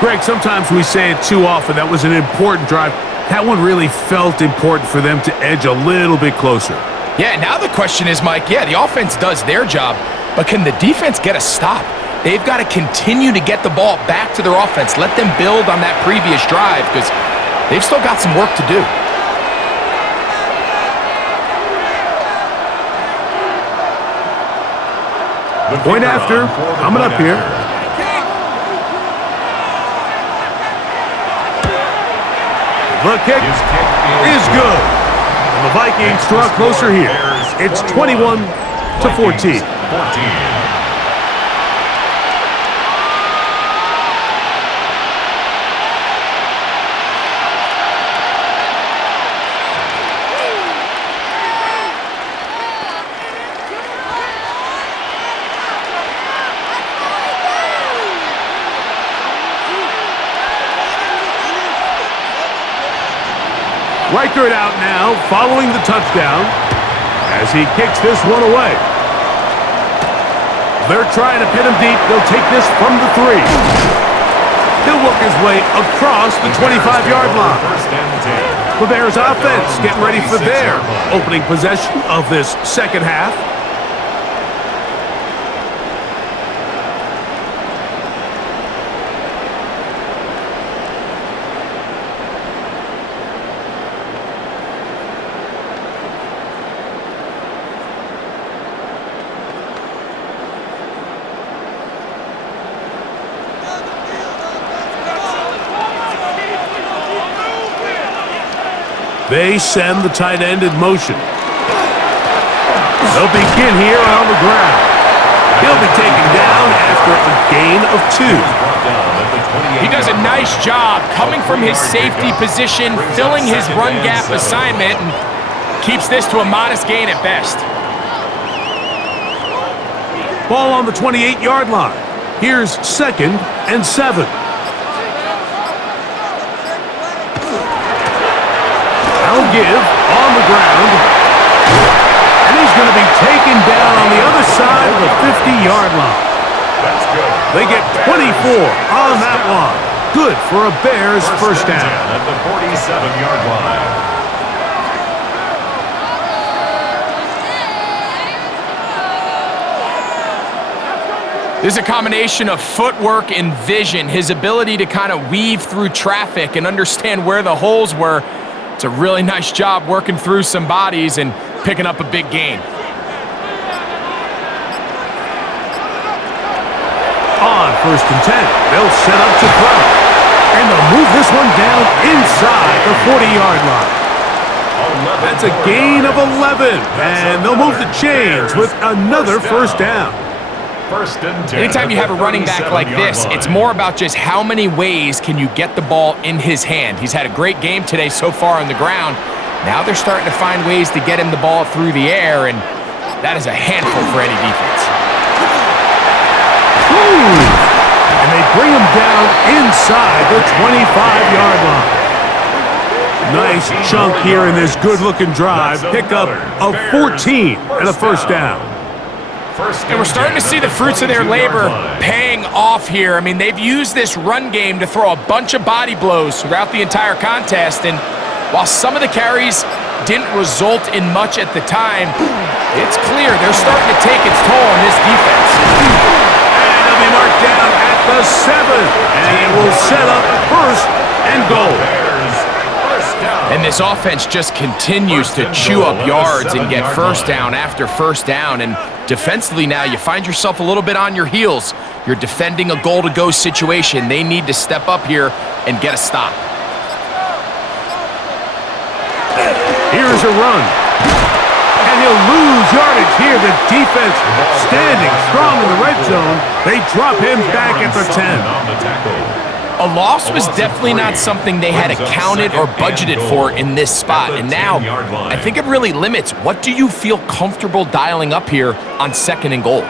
Greg, sometimes we say it too often. That was an important drive. That one really felt important for them to edge a little bit closer. Yeah, now the question is, Mike, yeah, the offense does their job, but can the defense get a stop? They've got to continue to get the ball back to their offense. Let them build on that previous drive because they've still got some work to do. Point after, coming up here. The kick is good. And the Vikings draw closer here. It's 21-14. Reichert out now, following the touchdown, as he kicks this one away. They're trying to pin him deep. They'll take this from the 3. He'll work his way across the 25-yard line. The Bears offense getting ready for their opening possession of this second half. They send the tight end in motion. They'll begin here on the ground. He'll be taken down after a gain of 2. He does a nice job coming from his safety position, filling his run gap assignment, and keeps this to a modest gain at best. Ball on the 28-yard line. Here's 2nd and 7. They'll give on the ground. And he's going to be taken down on the other side of the 50-yard line. That's good. They get 24 on that one. Good for a Bears first down. At the 47-yard line. There's a combination of footwork and vision, his ability to kind of weave through traffic and understand where the holes were. It's a really nice job working through some bodies and picking up a big gain. On 1st and 10, they'll set up to throw. And they'll move this one down inside the 40-yard line. That's a gain of 11. And they'll move the chains with another first down. Anytime you have a running back like this, it's more about just how many ways can you get the ball in his hand. He's had a great game today so far on the ground. Now they're starting to find ways to get him the ball through the air, and that is a handful for any defense. Ooh. And they bring him down inside the 25-yard line. Nice chunk here in this good-looking drive. Pick up a 14 and a first down. And we're starting to see the fruits of their labor paying off here. I mean, they've used this run game to throw a bunch of body blows throughout the entire contest, and while some of the carries didn't result in much at the time, it's clear they're starting to take its toll on this defense. And they'll be marked down at the 7, and it will set up 1st and goal. And this offense just continues to chew up yards and get first down after first down. And defensively now, you find yourself a little bit on your heels. You're defending a goal-to-go situation. They need to step up here and get a stop. Here's a run. And he'll lose yardage here. The defense standing strong in the red zone. They drop him back at the 10. A loss was definitely not something they had accounted or budgeted for in this spot. And now, I think it really limits. What do you feel comfortable dialing up here on 2nd and goal?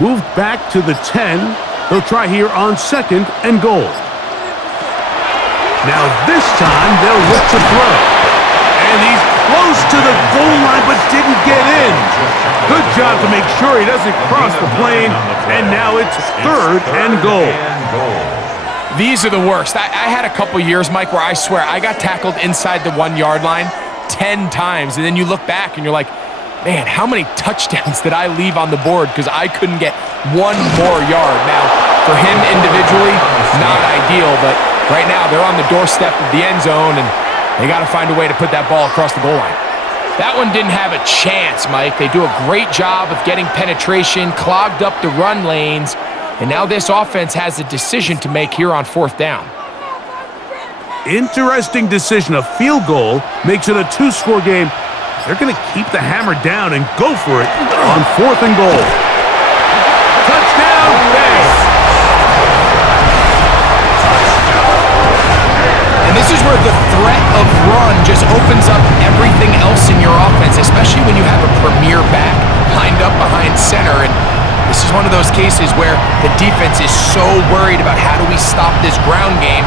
Moved back to the 10. They'll try here on 2nd and goal. Now this time, they'll look to throw. And he's close to the goal line but didn't get in. Good job to make sure he doesn't cross the plane, and now it's 3rd and goal. These are the worst. I had a couple years, Mike, where I swear I got tackled inside the 1-yard line 10 times, and then you look back and you're like, man, how many touchdowns did I leave on the board because I couldn't get one more yard? Now, for him individually, not ideal, but right now they're on the doorstep of the end zone, and they got to find a way to put that ball across the goal line. That one didn't have a chance, Mike. They do a great job of getting penetration, clogged up the run lanes, and now this offense has a decision to make here on 4th down. Interesting decision. A field goal makes it a 2-score game. They're going to keep the hammer down and go for it on 4th and goal. Touchdown, Bears! And this is where the threat of run just opens up everything else in your offense, especially when you have a premier back lined up behind center. And this is one of those cases where the defense is so worried about how do we stop this ground game.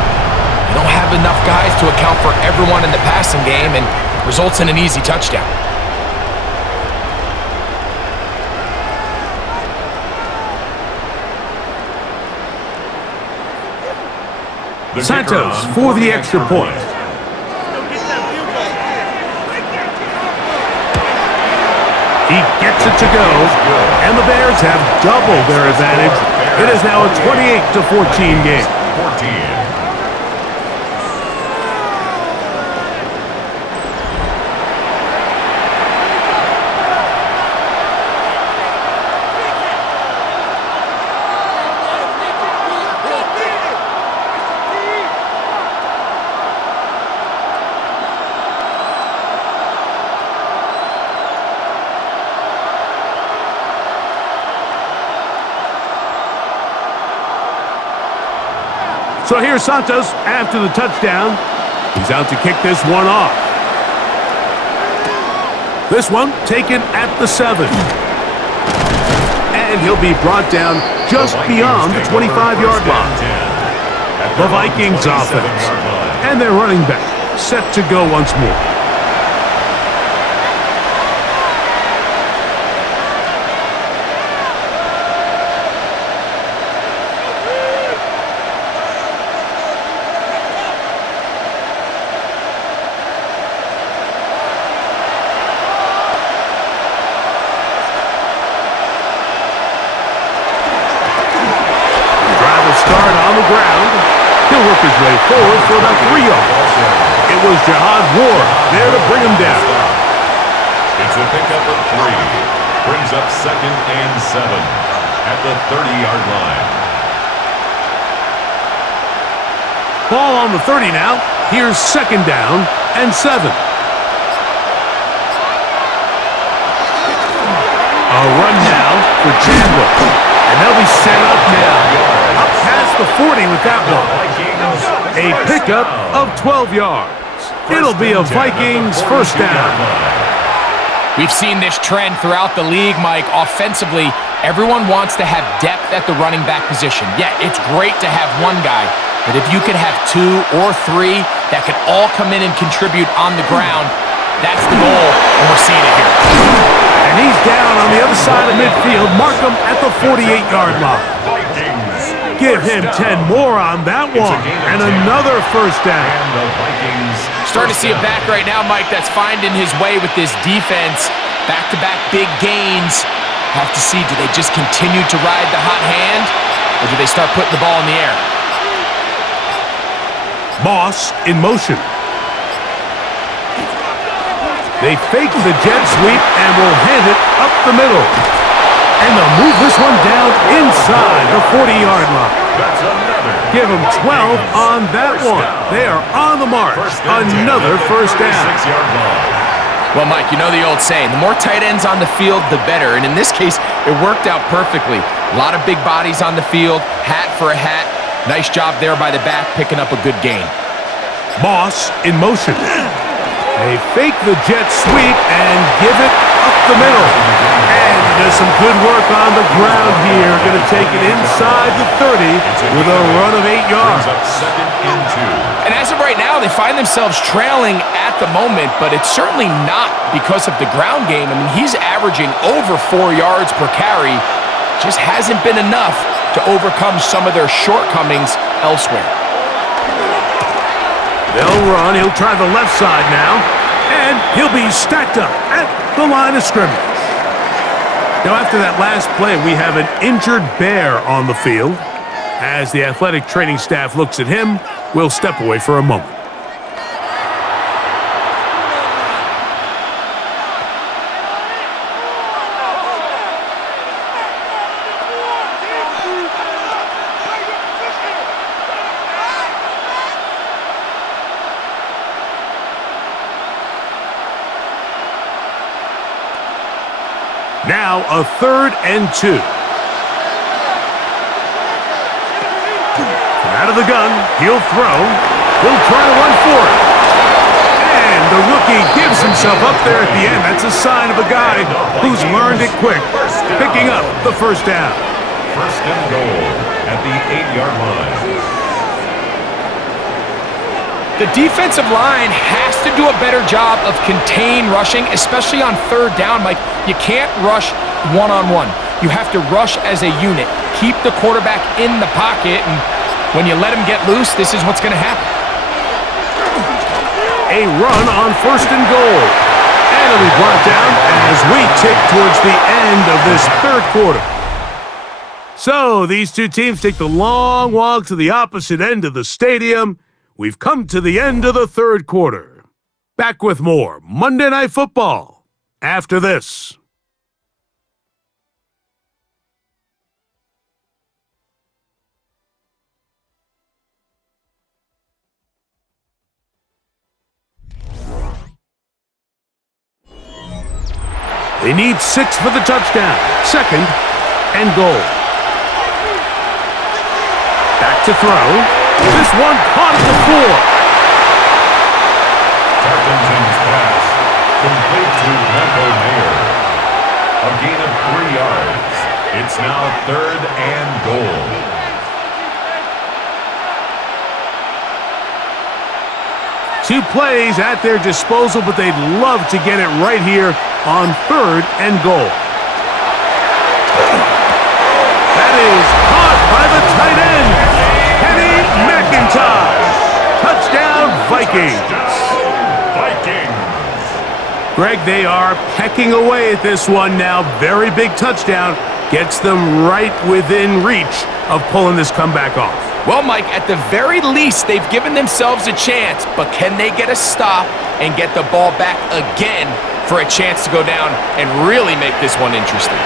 They don't have enough guys to account for everyone in the passing game, and results in an easy touchdown. Santos for the extra point. He gets it to go, and the Bears have doubled their advantage. It is now a 28-14 game. So here's Santos after the touchdown. He's out to kick this one off. This one taken at the 7. And he'll be brought down just beyond the 25-yard line. The Vikings offense. And their running back set to go once more. Ground. He'll work his way forward for about 3 yards. It was Jihad Ward there to bring him down. It's a pickup of 3. Brings up 2nd and 7 at the 30-yard line. Ball on the 30 now. Here's 2nd down and 7. A run now for Chandler. And they'll be set up now. Up past the 40 with that one. A pickup of 12 yards. It'll be a Vikings 1st down. We've seen this trend throughout the league, Mike. Offensively, everyone wants to have depth at the running back position. Yeah, it's great to have one guy, but if you could have 2 or 3 that could all come in and contribute on the ground, that's the goal, and we're seeing it here. And he's down on the other side of midfield. Mark him at the 48-yard line. Give him 10 more on that one. And another 1st down. Starting to see a back right now, Mike, that's finding his way with this defense. Back-to-back big gains. Have to see, do they just continue to ride the hot hand, or do they start putting the ball in the air? Moss in motion. They fake the jet sweep and will hand it up the middle. And they'll move this one down inside the 40-yard line. Give them 12 on that one. They are on the march. Another 1st down. Well, Mike, you know the old saying, the more tight ends on the field, the better. And in this case, it worked out perfectly. A lot of big bodies on the field, hat for a hat. Nice job there by the back, picking up a good gain. Moss in motion. They fake the jet sweep and give it up the middle. And does some good work on the ground here. Going to take it inside the 30 with a run of 8 yards. Brings up second and 2. And as of right now, they find themselves trailing at the moment, but it's certainly not because of the ground game. I mean, he's averaging over 4 yards per carry. Just hasn't been enough to overcome some of their shortcomings elsewhere. They'll run. He'll try the left side now. And he'll be stacked up at the line of scrimmage. Now, after that last play, we have an injured Bear on the field. As the athletic training staff looks at him, we'll step away for a moment. Now a 3rd and 2. Out of the gun, he'll throw. He'll try to run for it. And the rookie gives himself up there at the end. That's a sign of a guy who's learned it quick, picking up the first down. First and goal at the 8-yard line. The defensive line has to do a better job of contain rushing, especially on 3rd down. Mike, you can't rush one-on-one. You have to rush as a unit. Keep the quarterback in the pocket, and when you let him get loose, this is what's going to happen. A run on 1st and goal. And it'll be brought down as we tick towards the end of this 3rd quarter. So these two teams take the long walk to the opposite end of the stadium. We've come to the end of the 3rd quarter. Back with more Monday Night Football after this. They need 6 for the touchdown. 2nd and goal. Back to throw. This one caught at the 4. Tarkenton's pass complete to Michael Mayer. A gain of 3 yards. It's now 3rd and goal. Two plays at their disposal, but they'd love to get it right here on 3rd and goal. That is caught by the tight end. McIntosh. Touchdown, Vikings. Greg, they are pecking away at this one now. Very big touchdown. Gets them right within reach of pulling this comeback off. Well, Mike, at the very least, they've given themselves a chance, but can they get a stop and get the ball back again for a chance to go down and really make this one interesting?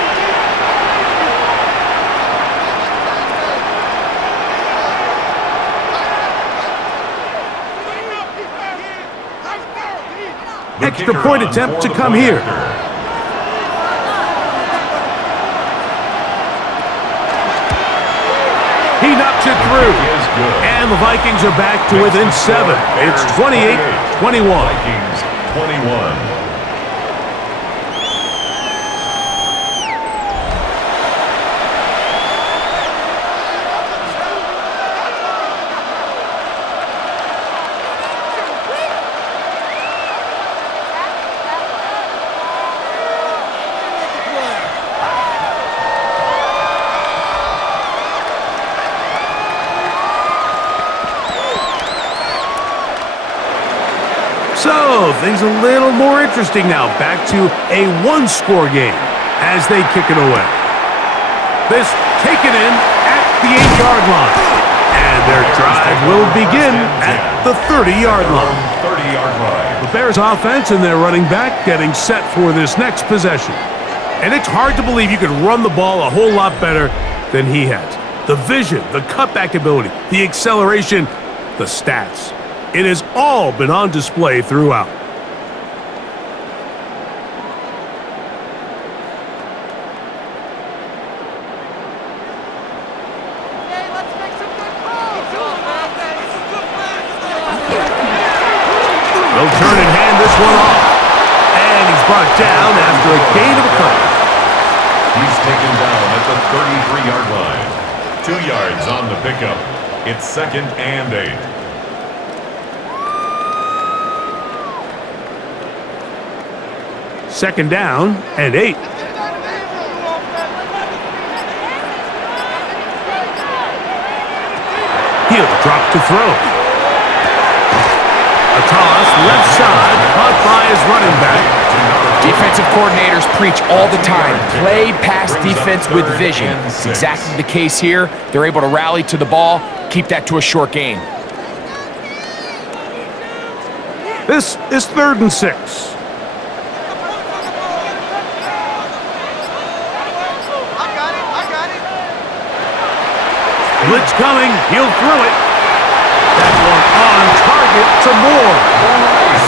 Extra point attempt to come here. He knocks it through. And the Vikings are back to within 7. It's 28-21. Vikings 21. So, things a little more interesting now. Back to a 1-score game as they kick it away. This taken in at the 8-yard line. And their drive will begin at the 30-yard line. 30-yard line. The Bears offense and their running back getting set for this next possession. And it's hard to believe you could run the ball a whole lot better than he has. The vision, the cutback ability, the acceleration, the stats. It has all been on display throughout. They'll turn and hand this one off. And he's brought down after a gain of a couple. taken down at the 33-yard line. 2 yards on the pickup. It's 2nd and 8. Second down and 8. He'll drop to throw. A toss, left side, caught by his running back. Defensive coordinators preach all the time, play pass defense with vision. It's exactly the case here. They're able to rally to the ball, keep that to a short gain. This is 3rd and 6. Blitz coming, he'll throw it. That one on target to Moore.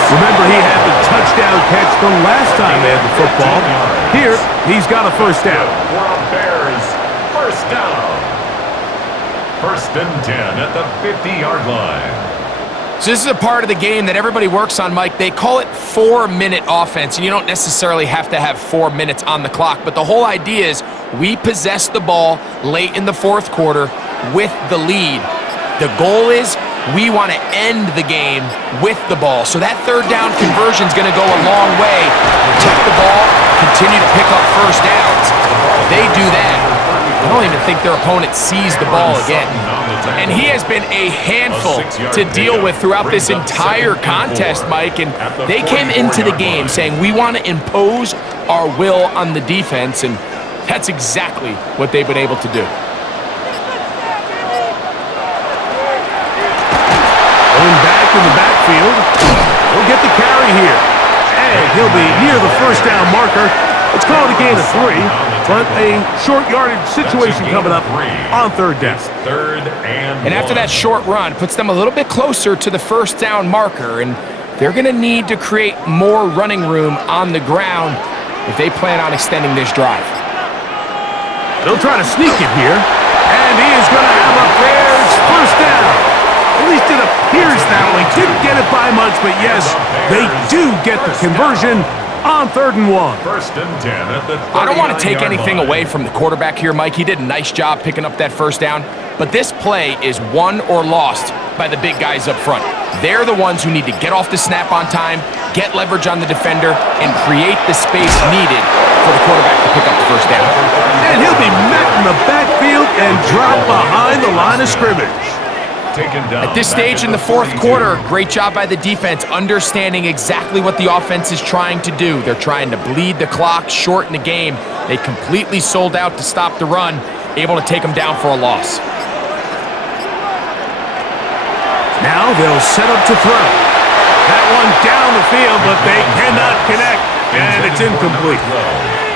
Remember, he had the touchdown catch from last time they had the football. Here, he's got a first down. For a Bears first down. 1st and 10 at the 50-yard line. So this is a part of the game that everybody works on, Mike. They call it 4-minute offense, and you don't necessarily have to have 4 minutes on the clock, but the whole idea is we possess the ball late in the 4th quarter with the lead. The goal is we want to end the game with the ball. So that 3rd down conversion is going to go a long way. Protect the ball, continue to pick up first downs. If they do that, I don't even think their opponent sees the ball again. And he has been a handful to deal with throughout this entire contest, Mike. And they came into the game saying we want to impose our will on the defense, and that's exactly what they've been able to do. Going back in the backfield. He'll get the carry here. And he'll be near the first down marker. It's called a gain of 3, but a short yardage situation coming up on 3rd down. 3rd and after that short run, puts them a little bit closer to the first down marker, and they're going to need to create more running room on the ground if they plan on extending this drive. They'll try to sneak it here, and he is going to have a Bears first down. At least it appears that way. Didn't get it by much, but yes, they do get the conversion on 3rd and 1. 1st and 10 at the 39-yard I don't want to take anything line. away from the quarterback here, Mike. He did a nice job picking up that first down, but this play is won or lost by the big guys up front. They're the ones who need to get off the snap on time, get leverage on the defender, and create the space needed for the quarterback to pick up the first down. And he'll be met in the backfield and drop behind the line of scrimmage. At this stage in the 4th quarter, great job by the defense, understanding exactly what the offense is trying to do. They're trying to bleed the clock, shorten the game. They completely sold out to stop the run, able to take them down for a loss. Now they'll set up to throw. That one down the field, but they cannot connect, and it's incomplete.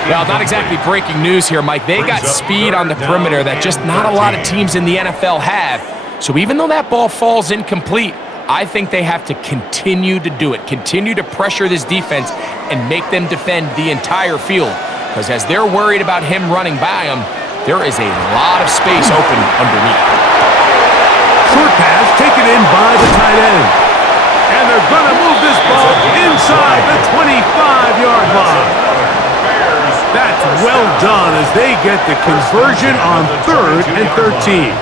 Well, not exactly breaking news here, Mike. They got speed on the perimeter that just not a lot of teams in the NFL have. So even though that ball falls incomplete, I think they have to continue to do it, continue to pressure this defense and make them defend the entire field. Because as they're worried about him running by them, there is a lot of space open underneath. Short pass taken in by the tight end. And they're going to move this ball inside the 25-yard line. That's well done as they get the conversion on 3rd and 13.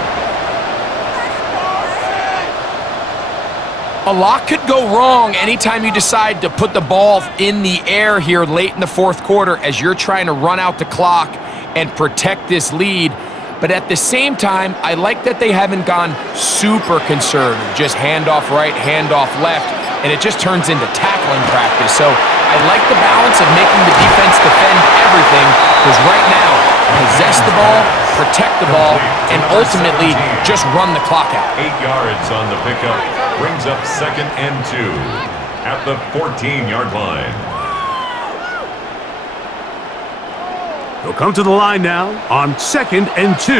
A lot could go wrong anytime you decide to put the ball in the air here late in the 4th quarter as you're trying to run out the clock and protect this lead. But at the same time, I like that they haven't gone super conservative, just handoff right, handoff left, and it just turns into tackling practice. So I like the balance of making the defense defend everything, because right now, possess the ball, protect the ball, and ultimately just run the clock out. 8 yards on the pickup. Brings up 2nd and 2 at the 14-yard line. They'll come to the line now on 2nd and 2.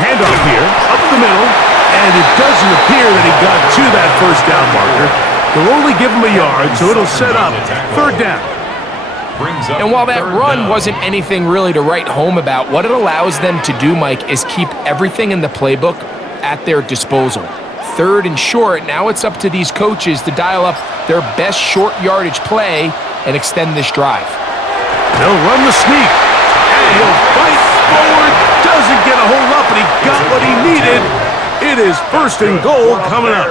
Handoff here, up the middle, and it doesn't appear that he got to that first down marker. They'll only give him a yard, so it'll set up 3rd down. And while that run wasn't anything really to write home about, what it allows them to do, Mike, is keep everything in the playbook at their disposal. 3rd and short, now it's up to these coaches to dial up their best short yardage play and extend this drive. They'll run the sneak. And he'll fight forward. Doesn't get a hold up, but he got what he needed. It is first and goal coming up.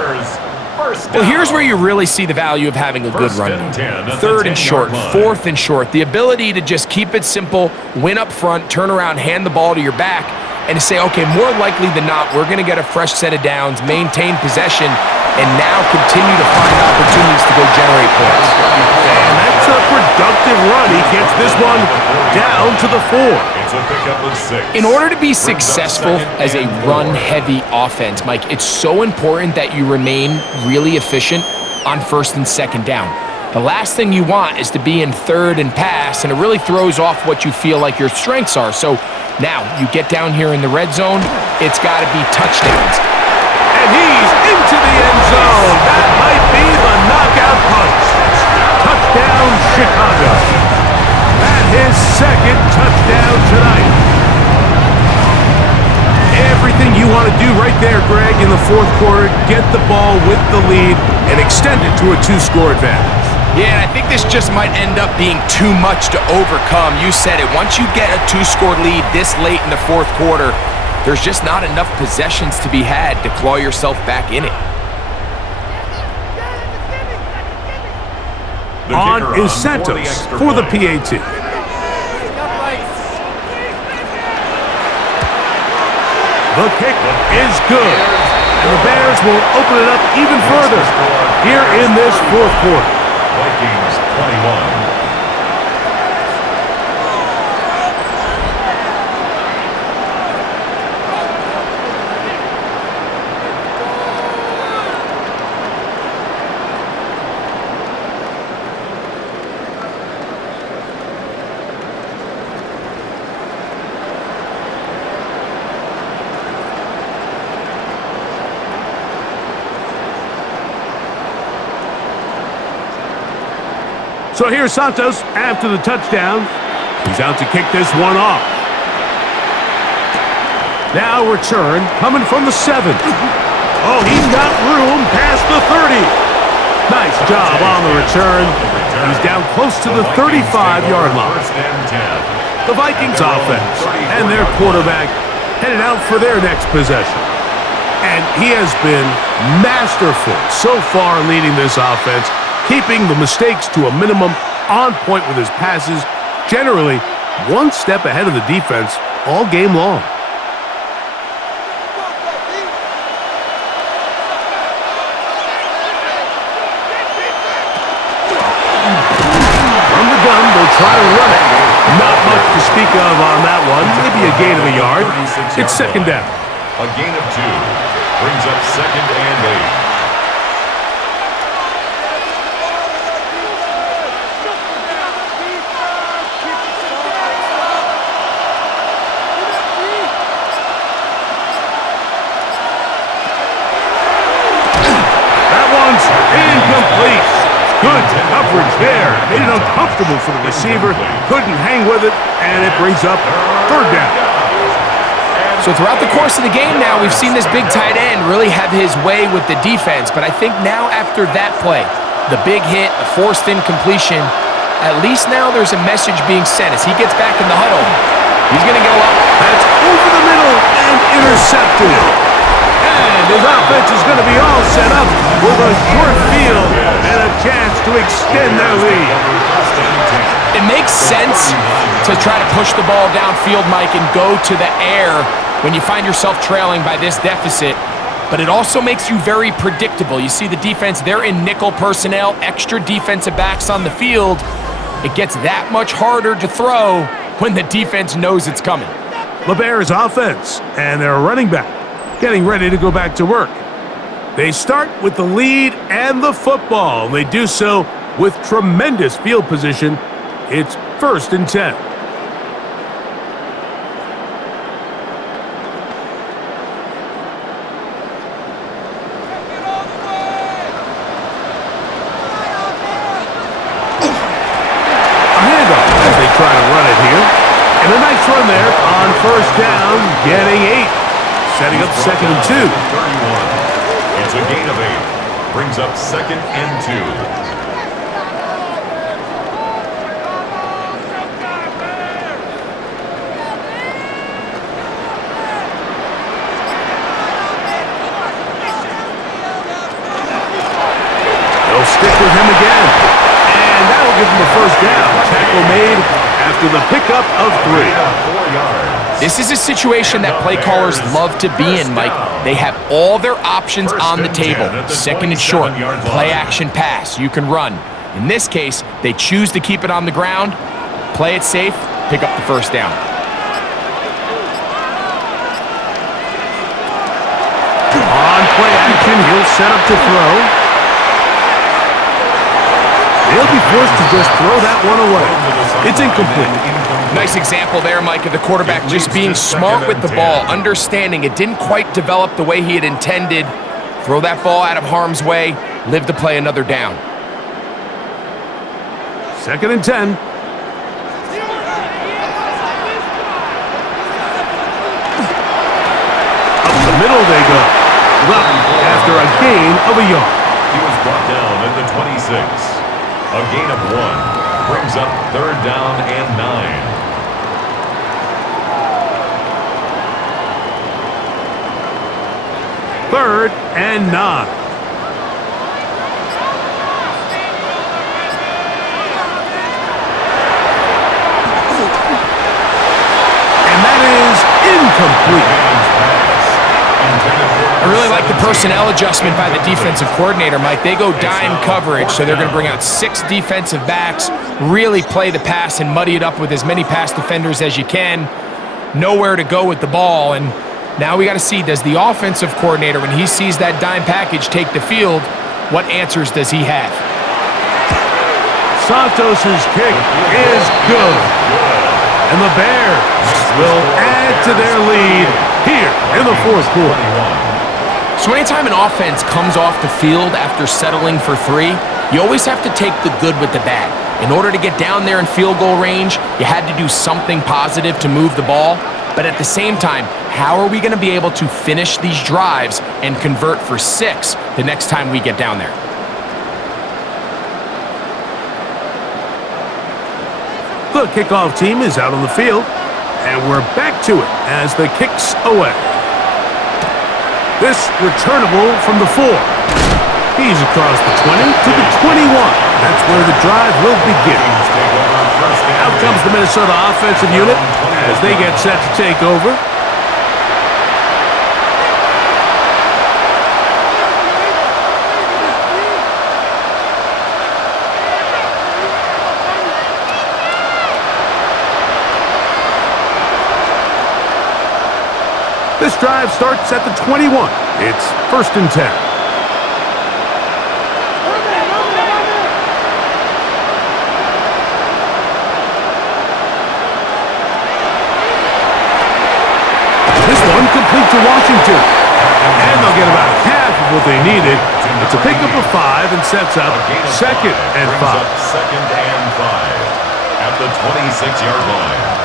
Well, here's where you really see the value of having a good run game. Third and short, fourth and short. The ability to just keep it simple, win up front, turn around, hand the ball to your back, and to say, okay, more likely than not, we're going to get a fresh set of downs, maintain possession, and now continue to find opportunities to go generate points. And that's a productive run. He gets this one down to the 4. It's a pickup of 6. In order to be successful as a run-heavy offense, Mike, it's so important that you remain really efficient on first and second down. The last thing you want is to be in third and pass, and it really throws off what you feel like your strengths are. So now you get down here in the red zone, it's got to be touchdowns. And he's into the end zone. That might be the knockout punch. Touchdown, Chicago. At his second touchdown tonight. Everything you want to do right there, Greg, in the fourth quarter, get the ball with the lead and extend it to a 2-score advantage. Yeah, and I think this just might end up being too much to overcome. You said it. Once you get a 2-score lead this late in the fourth quarter, there's just not enough possessions to be had to claw yourself back in it. On is Santos for the PAT. The kick is good. And the Bears will open it up even further here in this fourth quarter. Vikings 21. So here's Santos after the touchdown. He's out to kick this one off. Now return coming from the 7. Oh, he's got room past the 30. Nice job on the return. He's down close to the 35-yard line. The Vikings offense and their quarterback headed out for their next possession. And he has been masterful so far leading this offense, keeping the mistakes to a minimum, on point with his passes, generally one step ahead of the defense all game long. From the gun, they'll try to run it. Not much to speak of on that one, maybe a gain of a yard. It's second down. A gain of 2 brings up second and 8. Incomplete. Good coverage there. Made it uncomfortable for the receiver. Couldn't hang with it, and it brings up third down. So throughout the course of the game now, we've seen this big tight end really have his way with the defense. But I think now after that play, the big hit, the forced incompletion, at least now there's a message being sent as he gets back in the huddle. He's going to go up. That's over the middle and intercepted. And his offense is going to be all set up with a short field and a chance to extend their lead. It makes sense to try to push the ball downfield, Mike, and go to the air when you find yourself trailing by this deficit. But it also makes you very predictable. You see the defense, they're in nickel personnel, extra defensive backs on the field. It gets that much harder to throw when the defense knows it's coming. The Bears offense and their running back getting ready to go back to work. They start with the lead and the football. They do so with tremendous field position. It's first and 10. A handoff as they try to run it here. And a nice run there on first down, getting 8. Setting up second and 2. 31. It's a gain of 8. Brings up second and 2. them a first down. Tackle made after the pickup of 3. 4 yards. This is a situation that play callers love to be in, Mike. They have all their options on the table. Second and short, play action pass. You can run. In this case, they choose to keep it on the ground, play it safe, pick up the first down. On play action, he'll set up to throw. They'll be forced to just throw that one away. It's incomplete. Nice example there, Mike, of the quarterback just being smart with the ball, understanding it didn't quite develop the way he had intended. Throw that ball out of harm's way, live to play another down. Second and 10. Up the middle they go. Well, after a gain of a yard. He was brought down at the 26. A gain of 1 brings up third down and 9. Third and 9. And that is incomplete. I really like the personnel adjustment by the defensive coordinator, Mike. They go dime coverage, so they're going to bring out 6 defensive backs, really play the pass and muddy it up with as many pass defenders as you can. Nowhere to go with the ball, and now we got to see, does the offensive coordinator, when he sees that dime package take the field, what answers does he have? Santos's kick is good. And the Bears will add to their lead here in the fourth quarter. So anytime an offense comes off the field after settling for 3, you always have to take the good with the bad. In order to get down there in field goal range, you had to do something positive to move the ball. But at the same time, how are we going to be able to finish these drives and convert for 6 the next time we get down there? The kickoff team is out on the field, and we're back to it as the kick's away. This returnable from the 4. He's across the 20 to the 21. That's where the drive will begin. Out comes the Minnesota offensive unit as they get set to take over. This drive starts at the 21. It's first and 10. This one complete to Washington. And they'll get about half of what they needed. It's a pickup of 5 and sets up second and 5. Second and 5 at the 26-yard line.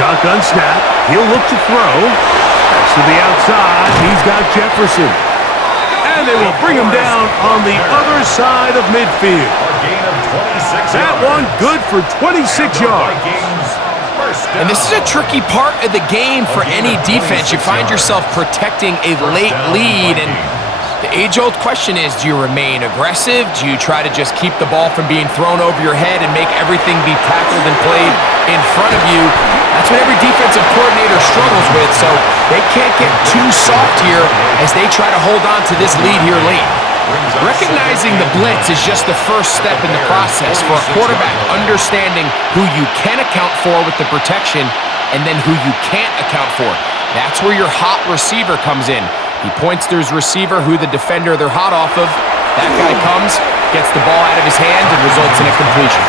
Shotgun snap. He'll look to throw. That's to the outside. He's got Jefferson. And they will bring him down on the other side of midfield. That one good for 26 yards. And this is a tricky part of the game for any defense. You find yourself protecting a late lead, and the age-old question is, do you remain aggressive? Do you try to just keep the ball from being thrown over your head and make everything be tackled and played in front of you? That's what every defensive coordinator struggles with, so they can't get too soft here as they try to hold on to this lead here late. Recognizing the blitz is just the first step in the process for a quarterback, understanding who you can account for with the protection and then who you can't account for. That's where your hot receiver comes in. He points to his receiver, who the defender they're hot off of. That guy comes, gets the ball out of his hand, and results in a completion.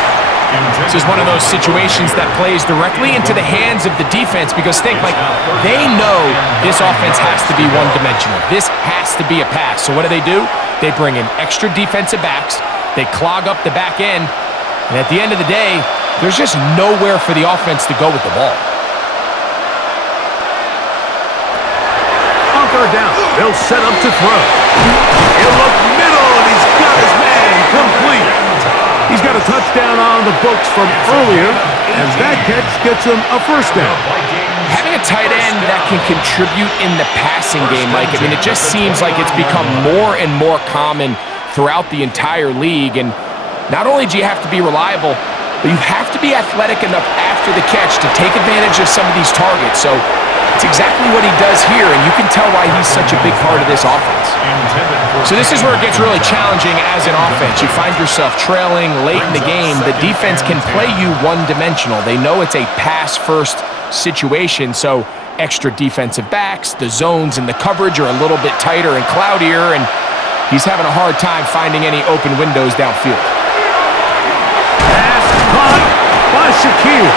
This is one of those situations that plays directly into the hands of the defense because think, like, they know this offense has to be one-dimensional. This has to be a pass. So what do? They bring in extra defensive backs. They clog up the back end. And at the end of the day, there's just nowhere for the offense to go with the ball. On third down, they'll set up to throw. He'll look middle, and he's got his man complete. He's got a touchdown on the books from earlier, and that catch gets him a first down. Having a tight end that can contribute in the passing game, Mike, I mean, it just seems like it's become more and more common throughout the entire league. And not only do you have to be reliable, but you have to be athletic enough after the catch to take advantage of some of these targets. So it's exactly what he does here, and you can tell why he's such a big part of this offense. So this is where it gets really challenging as an offense. You find yourself trailing late in the game. The defense can play you one-dimensional. They know it's a pass-first situation, so extra defensive backs, the zones and the coverage are a little bit tighter and cloudier, and he's having a hard time finding any open windows downfield. Pass caught by Shaquille.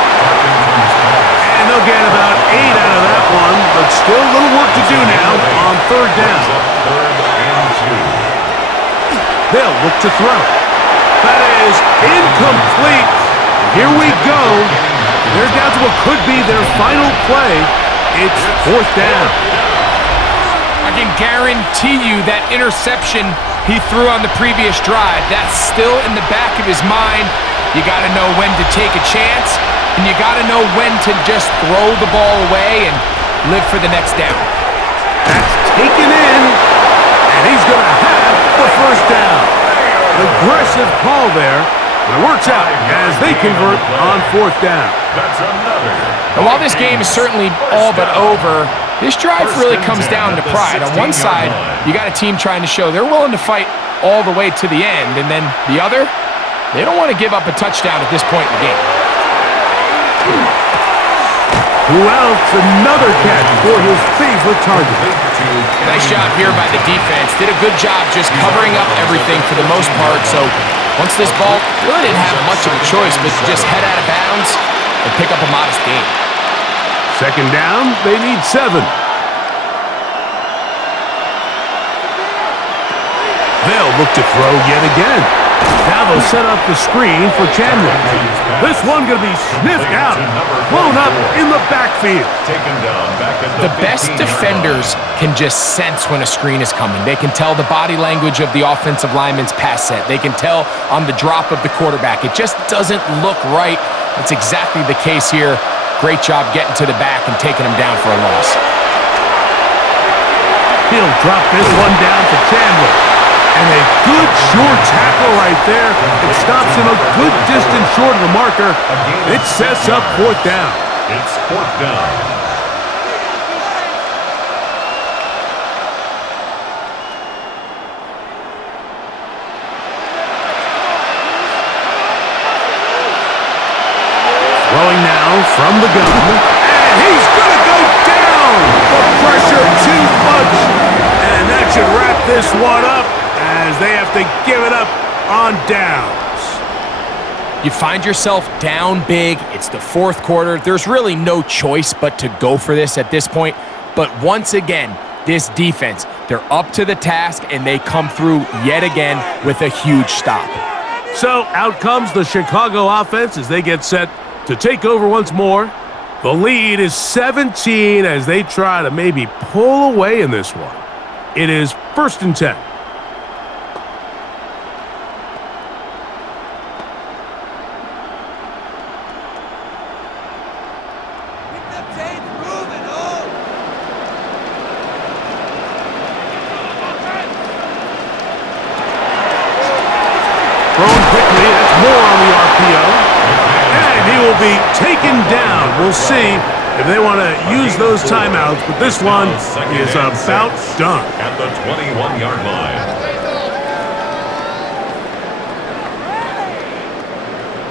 And they'll get about 8 out of that one, but still a little work to do now on third down. They'll look to throw. That is incomplete. Here we go. They're down to what could be their final play. It's fourth down. I can guarantee you that interception he threw on the previous drive, that's still in the back of his mind. You got to know when to take a chance, and you got to know when to just throw the ball away and live for the next down. That's taken in, and he's going to have the first down. An aggressive call there, and it works out as they convert on fourth down. And while this game is certainly all but over, this drive really comes down to pride. On one side, you got a team trying to show they're willing to fight all the way to the end, and then the other, they don't want to give up a touchdown at this point in the game. Who else? Another catch for his favorite target. Nice job here by the defense. Did a good job just covering up everything for the most part. So once this ball really didn't have much of a choice but to just head out of bounds and pick up a modest gain. Second down, they need 7. They'll look to throw yet again. Now they'll set up the screen for Chandler. This one going to be sniffed out, blown up in the backfield. The best defenders can just sense when a screen is coming. They can tell the body language of the offensive lineman's pass set. They can tell on the drop of the quarterback. It just doesn't look right. That's exactly the case here. Great job getting to the back and taking him down for a loss. He'll drop this one down to Chandler. And a good short tackle right there. It stops him a good distance short of the marker. It sets up fourth down. It's fourth down. Throwing now from the gun. And he's going to go down. The pressure too much. And that should wrap this one up as they have to give it up on downs. You find yourself down big. It's the fourth quarter. There's really no choice but to go for this at this point. But once again, this defense, they're up to the task, and they come through yet again with a huge stop. So out comes the Chicago offense as they get set to take over once more. The lead is 17 as they try to maybe pull away in this one. It is 1st and 10. Thrown quickly, that's more on the RPO. And he will be taken down. We'll see if they want to use those timeouts, but this one is about done. At the 21-yard line.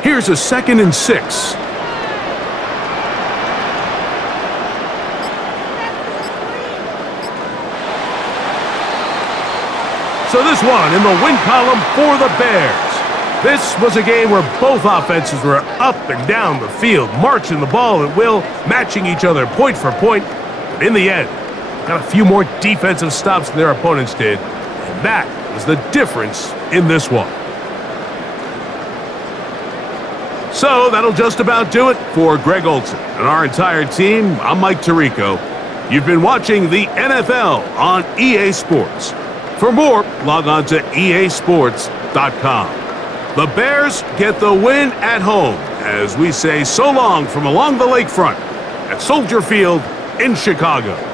Here's a 2nd and 6. So this one in the win column for the Bears. This was a game where both offenses were up and down the field, marching the ball at will, matching each other point for point. But in the end, got a few more defensive stops than their opponents did. And that was the difference in this one. So that'll just about do it for Greg Olson and our entire team. I'm Mike Tirico. You've been watching the NFL on EA Sports. For more, log on to easports.com. The Bears get the win at home as we say so long from along the lakefront at Soldier Field in Chicago.